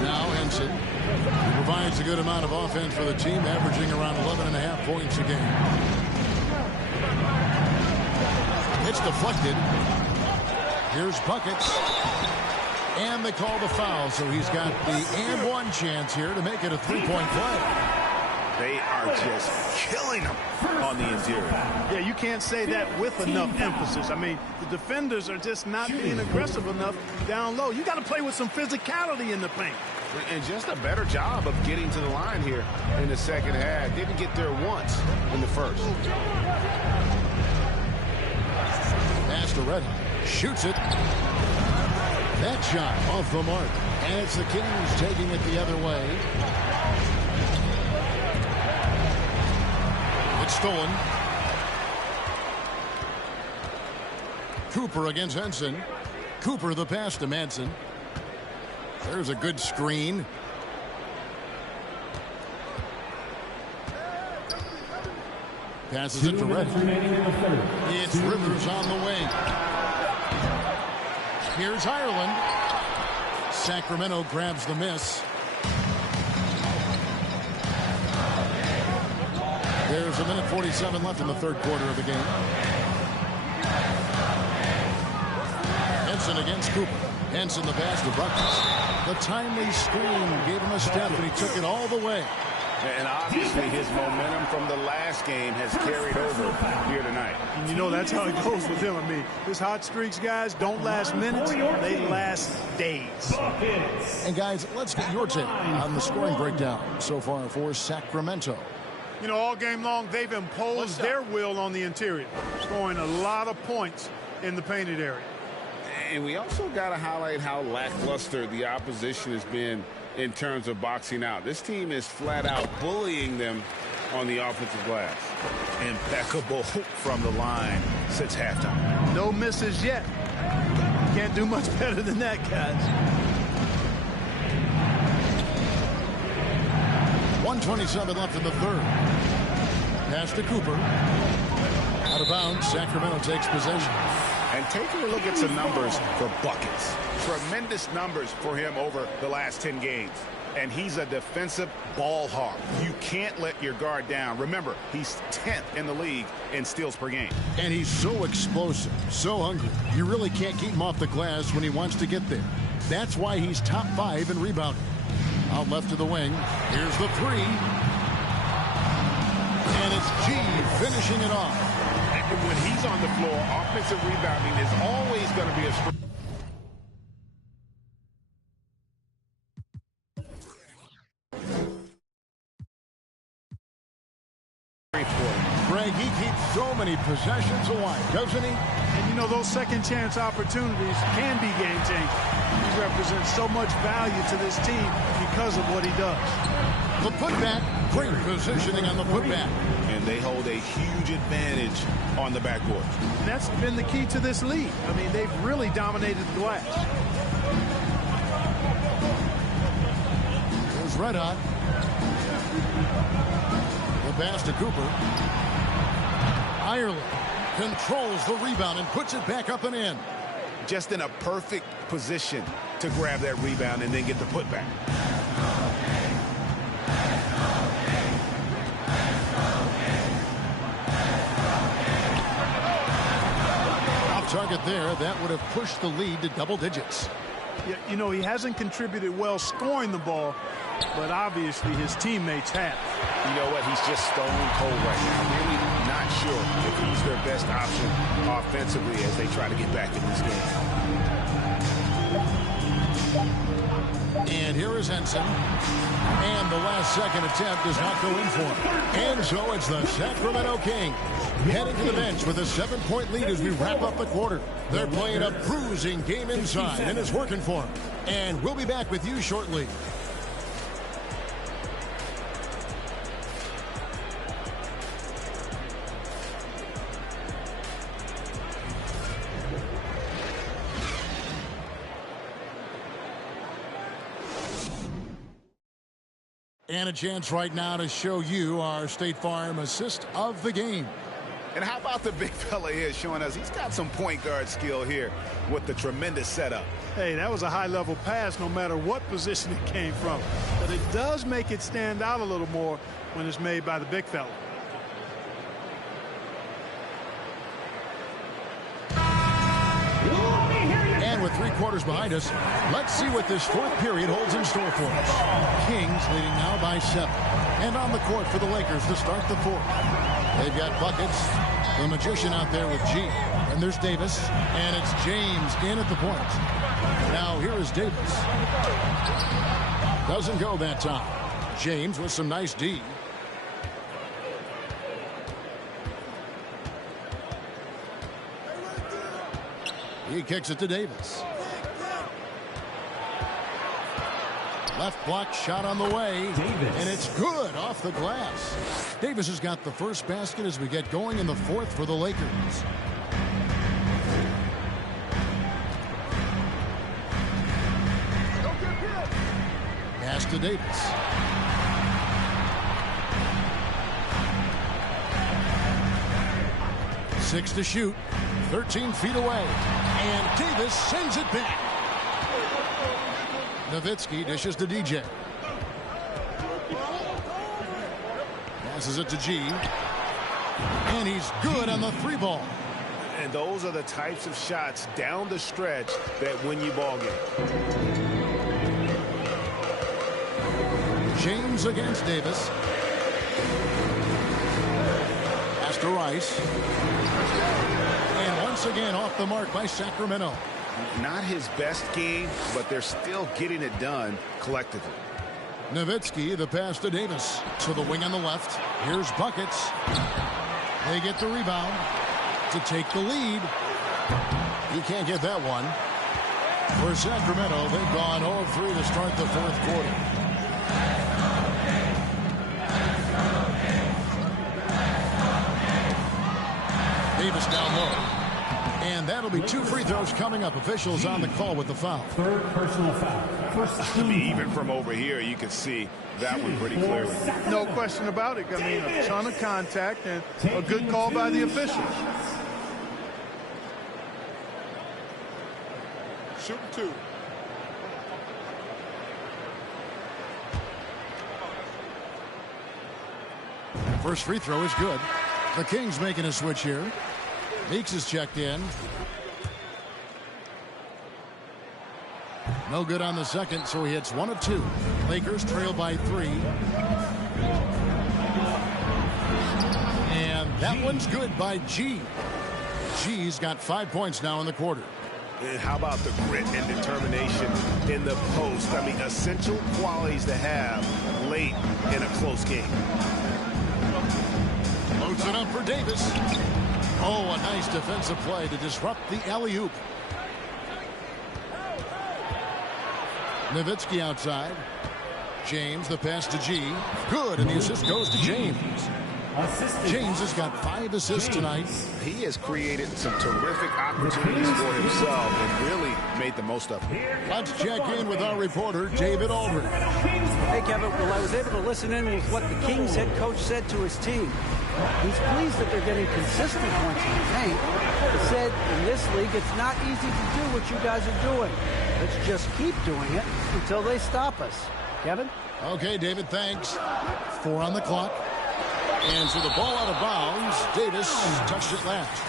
Now Henson. He provides a good amount of offense for the team, averaging around 11.5 points a game. It's deflected. Here's buckets. And they call the foul, so he's got the and 1 chance here to make it a 3-point play. They are just killing them on the interior. Yeah, you can't say that with enough emphasis. I mean, the defenders are just not being aggressive enough down low. You got to play with some physicality in the paint. And just a better job of getting to the line here in the second half. Didn't get there once in the first. Pass to Reddick. Shoots it. That shot off the mark. And it's the Kings taking it the other way. It's stolen. Cooper against Henson. Cooper the pass to Madsen. There's a good screen. Passes it to Reddick. It's Rivers on the wing. Here's Ireland. Sacramento grabs the miss. There's a minute 47 left in the third quarter of the game. Henson against Cooper. Henson the pass to Buckets. The timely screen gave him a step, and he took it all the way. And obviously his momentum from the last game has carried over here tonight. And you know that's how it goes with him. I mean, his hot streaks, guys, don't last minutes. They last days. And, guys, let's get your take on the scoring breakdown so far for Sacramento. You know, all game long, they've imposed their will on the interior, scoring a lot of points in the painted area. And we also got to highlight how lackluster the opposition has been in terms of boxing out. This team is flat out bullying them on the offensive glass. Impeccable from the line since halftime. No misses yet. Can't do much better than that, guys. 1:27 left in the third. Pass to Cooper. Out of bounds. Sacramento takes possession. And taking a look at some numbers for Buckets. Tremendous numbers for him over the last 10 games. And he's a defensive ball hawk. You can't let your guard down. Remember, he's 10th in the league in steals per game. And he's so explosive, so hungry. You really can't keep him off the glass when he wants to get there. That's why he's top 5 in rebounding. Out left to the wing. Here's the 3. And it's G finishing it off. And when he's on the floor, offensive rebounding is always going to be a strength. Greg, he keeps so many possessions alive, doesn't he? And, you know, those second chance opportunities can be game changing. He represents so much value to this team because of what he does. The putback, great positioning on the putback. And they hold a huge advantage on the backboard. And that's been the key to this lead. I mean, they've really dominated the glass. Here's Red Hot. The pass to Cooper. Ireland controls the rebound and puts it back up and in. Just in a perfect position to grab that rebound and then get the putback. Off target there. That would have pushed the lead to double digits. Yeah, you know, he hasn't contributed well scoring the ball, but obviously his teammates have. You know what? He's just stone cold right now. Really not sure if he's their best option offensively as they try to get back in this game. And here is Henson. And the last second attempt does not go in for him. And so it's the Sacramento Kings heading to the bench with a 7-point lead as we wrap up the quarter. They're playing a bruising game inside, and it's working for them. And we'll be back with you shortly. And a chance right now to show you our State Farm assist of the game. And how about the big fella here showing us he's got some point guard skill here with the tremendous setup. Hey, that was a high-level pass no matter what position it came from. But it does make it stand out a little more when it's made by the big fella. And with 3 quarters behind us, let's see what this fourth period holds in store for us. Kings leading now by 7. And on the court for the Lakers to start the fourth. They've got buckets. The magician out there with G. And there's Davis. And it's James in at the point. Now here is Davis. Doesn't go that time. James with some nice D. He kicks it to Davis. Left block shot on the way. Davis. And it's good off the glass. Davis has got the first basket as we get going in the fourth for the Lakers. Pass to Davis. Six to shoot. 13 feet away. And Davis sends it back. Nowitzki dishes to DJ. Passes it to G. And he's good on the 3-ball. And those are the types of shots down the stretch that win you ball game. James against Davis. Pass to Rice. And once again off the mark by Sacramento. Not his best game, but they're still getting it done collectively. Nowitzki, the pass to Davis. To the wing on the left. Here's buckets. They get the rebound to take the lead. He can't get that one. For Sacramento, they've gone 0-3 to start the fourth quarter. Davis down low. And that'll be 2 free throws coming up. Officials on the call with the foul. Third personal foul. First team. Even from over here, you can see that one pretty clearly. No question about it. I mean, a ton of contact and a good call by the officials. Shoot 2. First free throw is good. The Kings making a switch here. Meeks is checked in. No good on the second, so he hits 1 of 2. Lakers trail by 3. And that one's good by G. G's got 5 points now in the quarter. And how about the grit and determination in the post? I mean, essential qualities to have late in a close game. Puts it up for Davis. Oh, a nice defensive play to disrupt the alley-oop. Nowitzki outside. James, the pass to G. Good, and the assist goes to James. James has got 5 assists tonight. He has created some terrific opportunities for himself and really made the most of it. Let's check in with our reporter, David Aldridge. Hey, Kevin. Well, I was able to listen in with what the Kings head coach said to his team. He's pleased that they're getting consistent points in the paint. He said, in this league, it's not easy to do what you guys are doing. Let's just keep doing it until they stop us. Kevin? Okay, David, thanks. 4 on the clock. And so the ball out of bounds. Davis touched it last.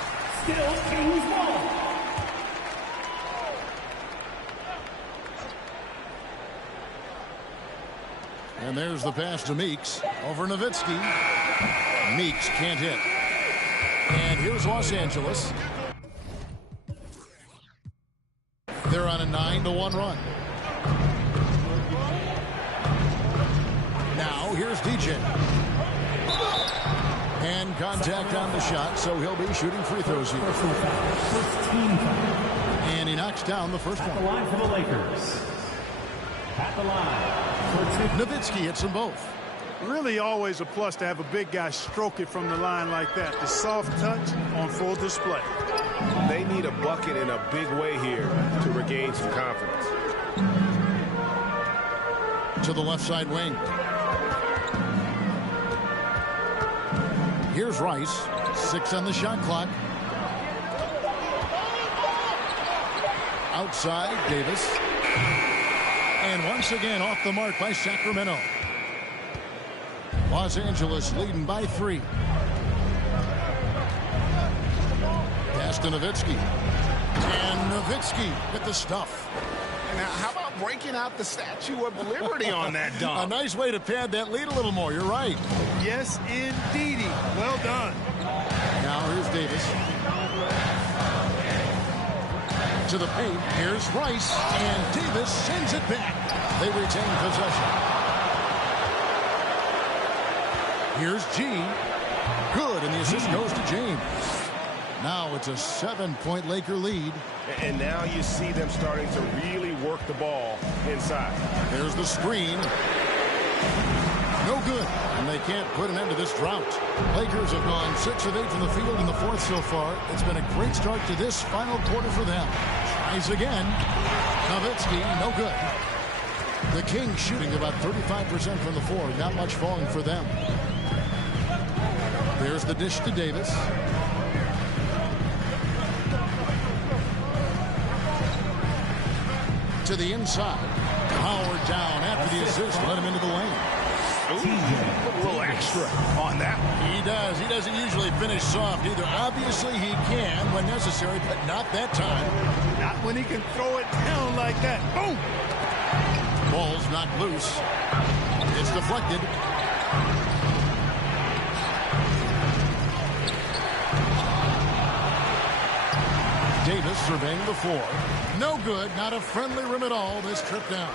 Still Kings ball. And there's the pass to Meeks. Over Nowitzki. Meeks can't hit. And here's Los Angeles. They're on a 9-1 run. Now here's DJ. And contact on the shot, so he'll be shooting free throws here. And he knocks down the first one. At the line for the Lakers. At the line. Nowitzki hits them both. Really always a plus to have a big guy stroke it from the line like that. The soft touch on full display. They need a bucket in a big way here to regain some confidence. To the left side wing. Here's Rice. 6 on the shot clock. Outside, Davis. And once again off the mark by Sacramento. Los Angeles leading by 3. Pass to Nowitzki. And Nowitzki with the stuff. Now, how about breaking out the Statue of Liberty on that dunk? A nice way to pad that lead a little more. You're right. Yes, indeedy. Well done. Now here's Davis. To the paint. Here's Rice. And Davis sends it back. They retain possession. Here's G. Good, and the assist goes to James. Now it's a 7-point Laker lead. And now you see them starting to really work the ball inside. There's the screen. No good, and they can't put an end to this drought. Lakers have gone 6 of 8 from the field in the fourth so far. It's been a great start to this final quarter for them. Tries again. Nowitzki, no good. The Kings shooting about 35% from the floor. Not much falling for them. There's the dish to Davis. To the inside. Howard down after the assist. Let him into the lane. Ooh, a little extra on that one. He does. He doesn't usually finish soft either. Obviously, he can when necessary, but not that time. Not when he can throw it down like that. Boom! Ball's knocked loose. It's deflected. Davis surveying the floor. No good. Not a friendly rim at all. This trip down.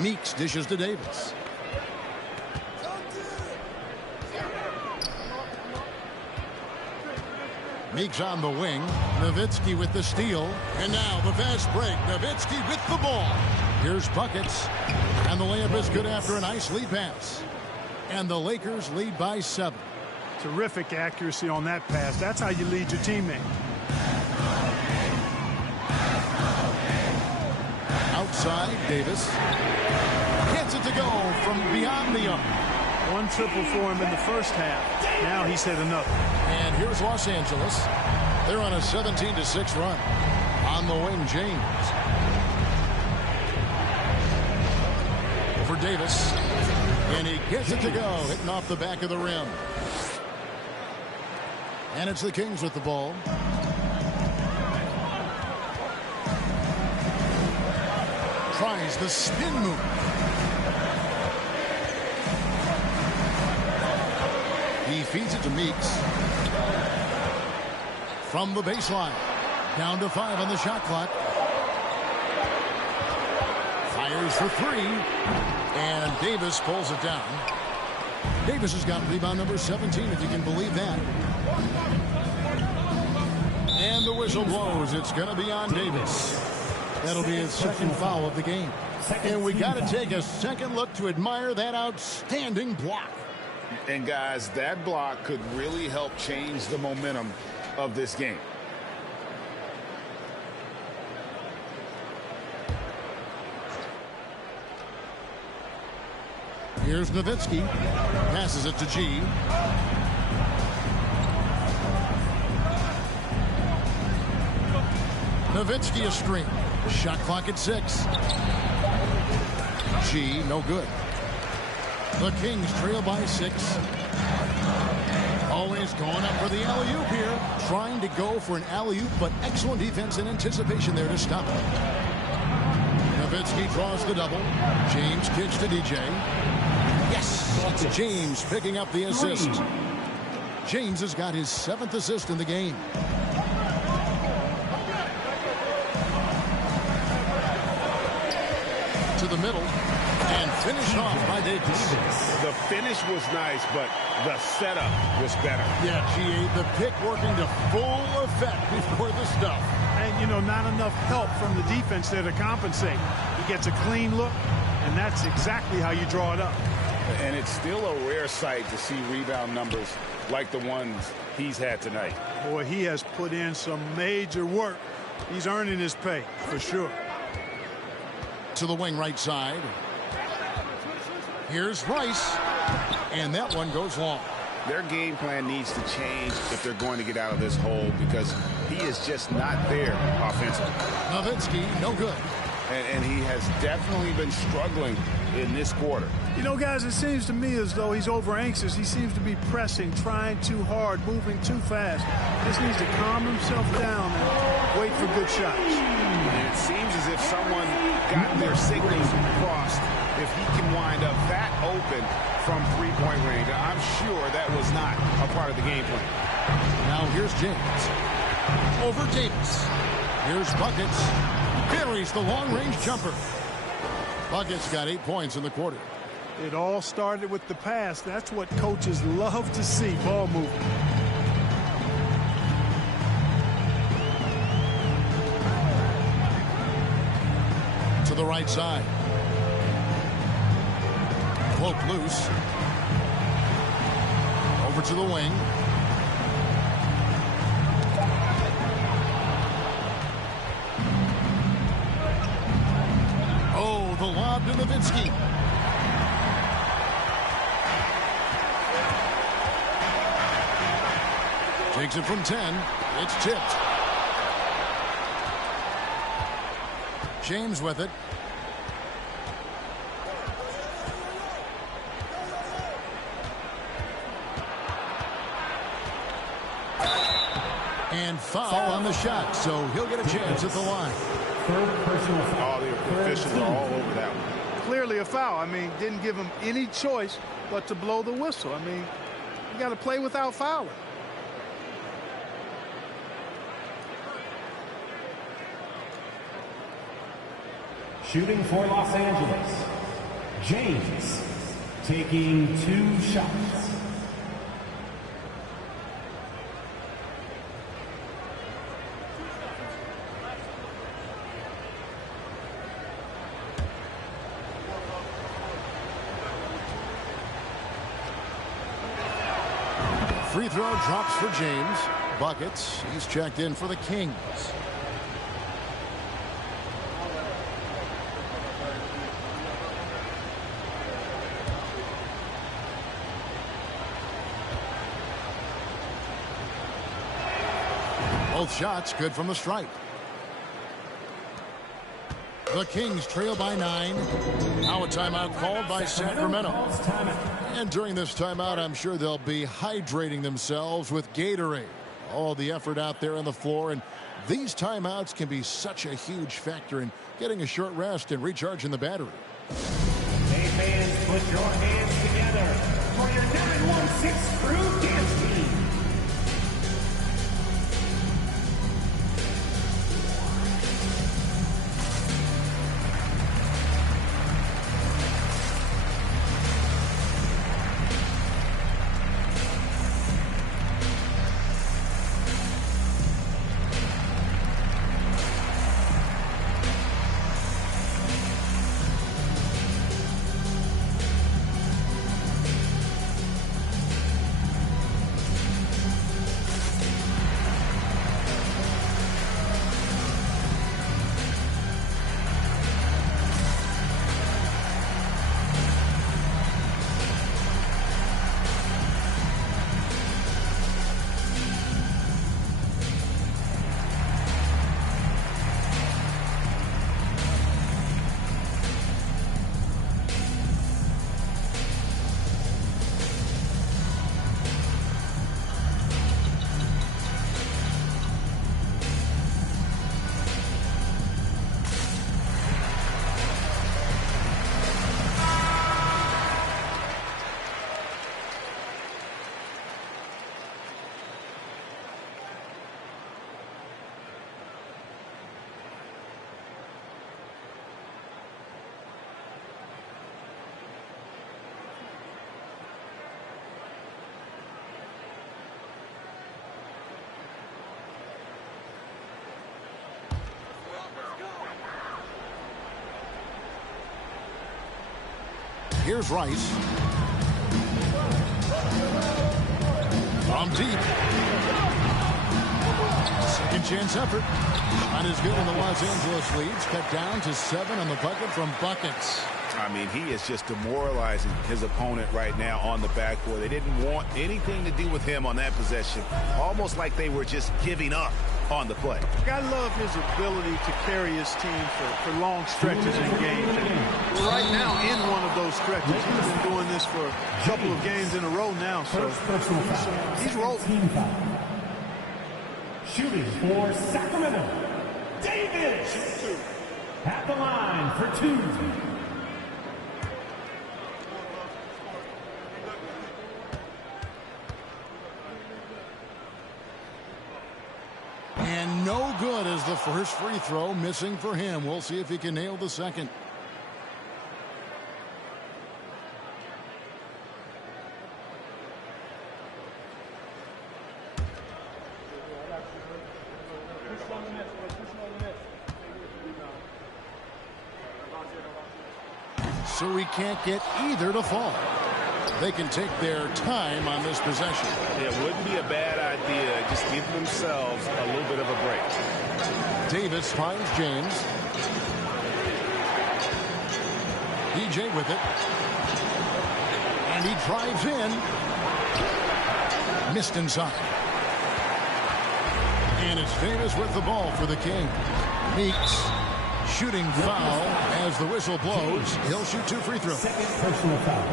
Meeks dishes to Davis. Meeks on the wing. Nowitzki with the steal. And now the fast break. Nowitzki with the ball. Here's buckets. And the layup is good after a nice lead pass. And the Lakers lead by 7. Terrific accuracy on that pass. That's how you lead your teammate. Outside, Davis. Gets it to go from beyond the arc. 1 triple for him in the first half. Now he's hit another. And here's Los Angeles. They're on a 17-6 run. On the wing, James. For Davis. And he gets it to go. Hitting off the back of the rim. And it's the Kings with the ball. Tries the spin move. He feeds it to Meeks. From the baseline. Down to 5 on the shot clock. Fires for 3. And Davis pulls it down. Davis has got rebound number 17, if you can believe that. And the whistle blows. It's going to be on Davis. That'll be his second foul of the game. And we got to take a second look to admire that outstanding block. And guys, that block could really help change the momentum of this game. Here's Nowitzki. Passes it to G. Nowitzki a screen. Shot clock at 6. G, no good. The Kings trail by 6. Always going up for the alley-oop here. Trying to go for an alley-oop, but excellent defense and anticipation there to stop it. Nowitzki draws the double. James kicks to DJ. Yes, it's James picking up the assist. James has got his 7th assist in the game. To the middle and finished off by Davis. The finish was nice, but the setup was better. Yeah, GA, the pick working to full effect before the stuff. And, you know, not enough help from the defense there to compensate. He gets a clean look, and that's exactly how you draw it up. And it's still a rare sight to see rebound numbers like the ones he's had tonight. Boy, he has put in some major work. He's earning his pay, for sure. To the wing right side. Here's Rice. And that one goes long. Their game plan needs to change if they're going to get out of this hole, because he is just not there offensively. Nowitzki, no good. And he has definitely been struggling in this quarter. You know, guys, it seems to me as though he's over anxious. He seems to be pressing, trying too hard, moving too fast. Just needs to calm himself down and wait for good shots. And it seems as if someone got their signals crossed. If he can wind up that open from three-point range, I'm sure that was not a part of the game plan. Now here's James. Over Davis. Here's Buckets. Buries the long-range jumper. Buckets got 8 points in the quarter. It all started with the pass. That's what coaches love to see, ball movement. To the right side. Cloak loose. Over to the wing. Oh, the lob to Nowitzki. Takes it from 10. It's tipped. James with it. And foul on the shot, so he'll get a chance at the line. Third personal foul. All the officials are all over that one. Clearly a foul. I mean, didn't give him any choice but to blow the whistle. I mean, you got to play without fouling. Shooting for Los Angeles, James, taking 2 shots. Free throw drops for James. Buckets. He's checked in for the Kings. Both shots good from the stripe. The Kings trail by 9. Now a timeout called by Sacramento. And during this timeout, I'm sure they'll be hydrating themselves with Gatorade. All the effort out there on the floor, and these timeouts can be such a huge factor in getting a short rest and recharging the battery. Hey fans, put your hands together for your 916 crew dance team. Here's Rice. From deep. Second chance effort. Not as good, and the Los Angeles leads cut down to 7 on the bucket from buckets. I mean, he is just demoralizing his opponent right now on the backboard. They didn't want anything to do with him on that possession. Almost like they were just giving up on the play. I love his ability to carry his team for long stretches in games. And we're right now in one of those stretches. He's been doing this for a couple of games in a row now, so he's rolling. Shooting for Sacramento, David at the line for 2. And no good as the first free throw missing for him. We'll see if he can nail the second. So we can't get either to fall. They can take their time on this possession. It wouldn't be a bad idea. Just give themselves a little bit of a break. Davis finds James. DJ with it. And he drives in. Missed inside. And it's Davis with the ball for the King. Meeks. Shooting foul as the whistle blows. He'll shoot 2 free throws. Second personal foul.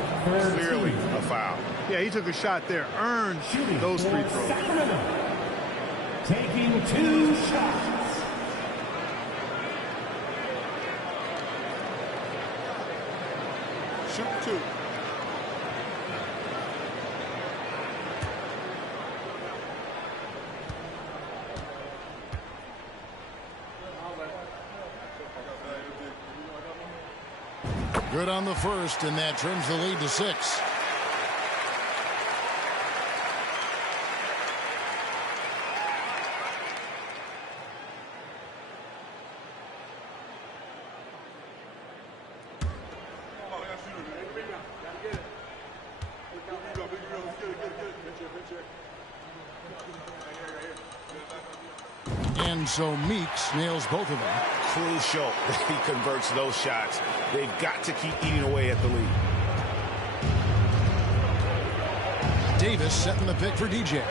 Clearly a foul. Yeah, he took a shot there. Earned those free throws. Sacramento, taking 2 shots. Shoot 2. Good on the first, and that trims the lead to 6. And so Meeks nails both of them. Crucial that he converts those shots. They've got to keep eating away at the lead. Davis setting the pick for DJ.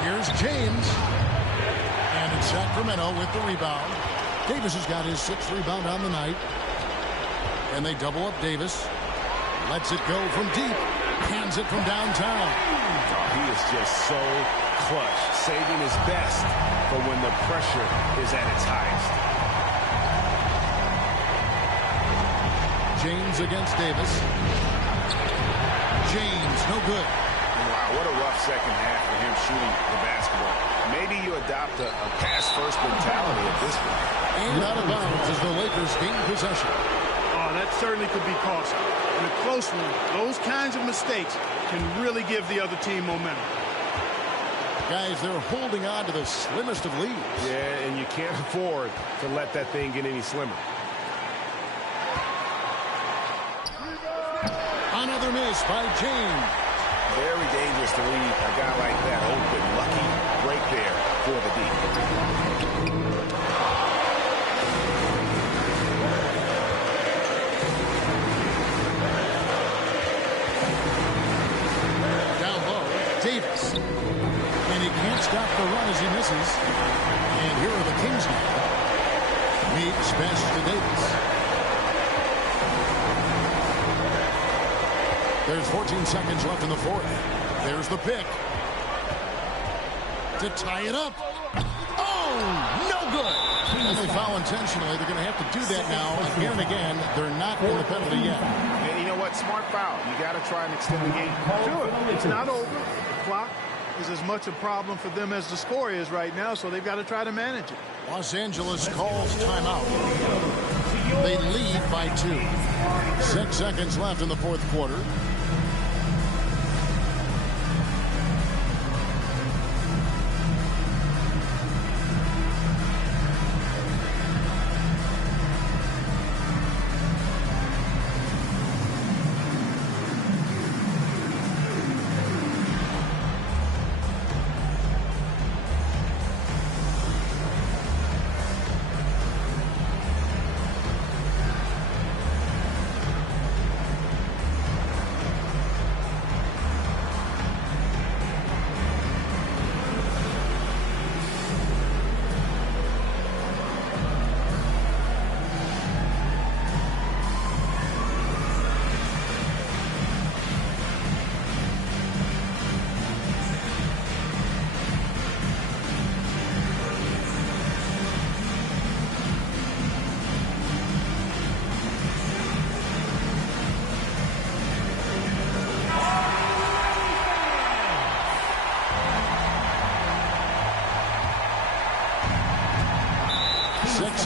Here's James. And it's Sacramento with the rebound. Davis has got his 6th rebound on the night. And they double up Davis. Lets it go from deep. Hands it from downtown. Oh, he is just so clutch, saving his best for when the pressure is at its highest. James against Davis. James, no good. Wow, what a rough second half for him shooting the basketball. Maybe you adopt a pass-first mentality at this point. And out of bounds as the Lakers gain possession. Oh, that certainly could be costly. In a close one, those kinds of mistakes can really give the other team momentum. Guys, they're holding on to the slimmest of leads. Yeah, and you can't afford to let that thing get any slimmer. Another miss by James. Very dangerous to leave a guy like that open. Lucky break there for the D. Down low, Davis. And he can't stop the run as he misses. And here are the Kings now. Meeks passes to Davis. There's 14 seconds left in the 4th. There's the pick. To tie it up. Oh, no good. And they foul intentionally. They're going to have to do that now again and again. They're not in the penalty yet. And you know what? Smart foul. You got to try and extend the game. Sure, it's not over. The clock is as much a problem for them as the score is right now, so they've got to try to manage it. Los Angeles calls timeout. They lead by 2. 6 seconds left in the 4th quarter.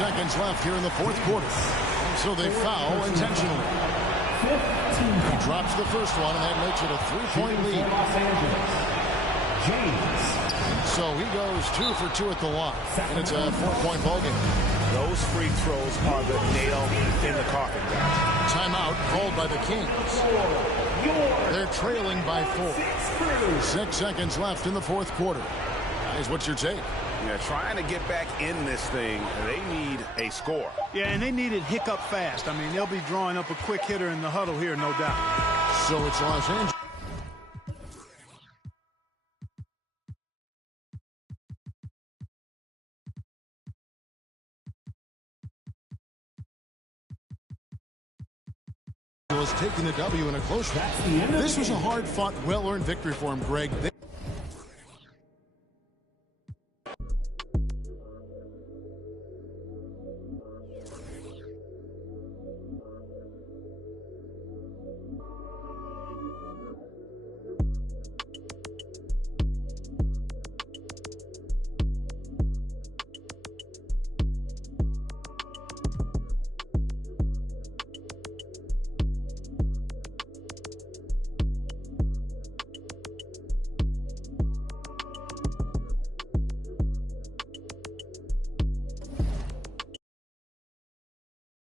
seconds left here in the fourth quarter. So they foul intentionally. He drops the first one, and that makes it a 3-point lead. So he goes 2 for 2 at the line, and it's a 4-point ball game. Those free throws are the nail in the coffin, guys. Timeout called by the Kings. They're trailing by 4. 6 seconds left in the fourth quarter. Guys, what's your take? Yeah, trying to get back in this thing, they need a score. Yeah, and they need it hiccup fast. I mean, they'll be drawing up a quick hitter in the huddle here, no doubt. So it's Los Angeles. Taking the W in a close one. This was a hard-fought, well-earned victory for him, Greg.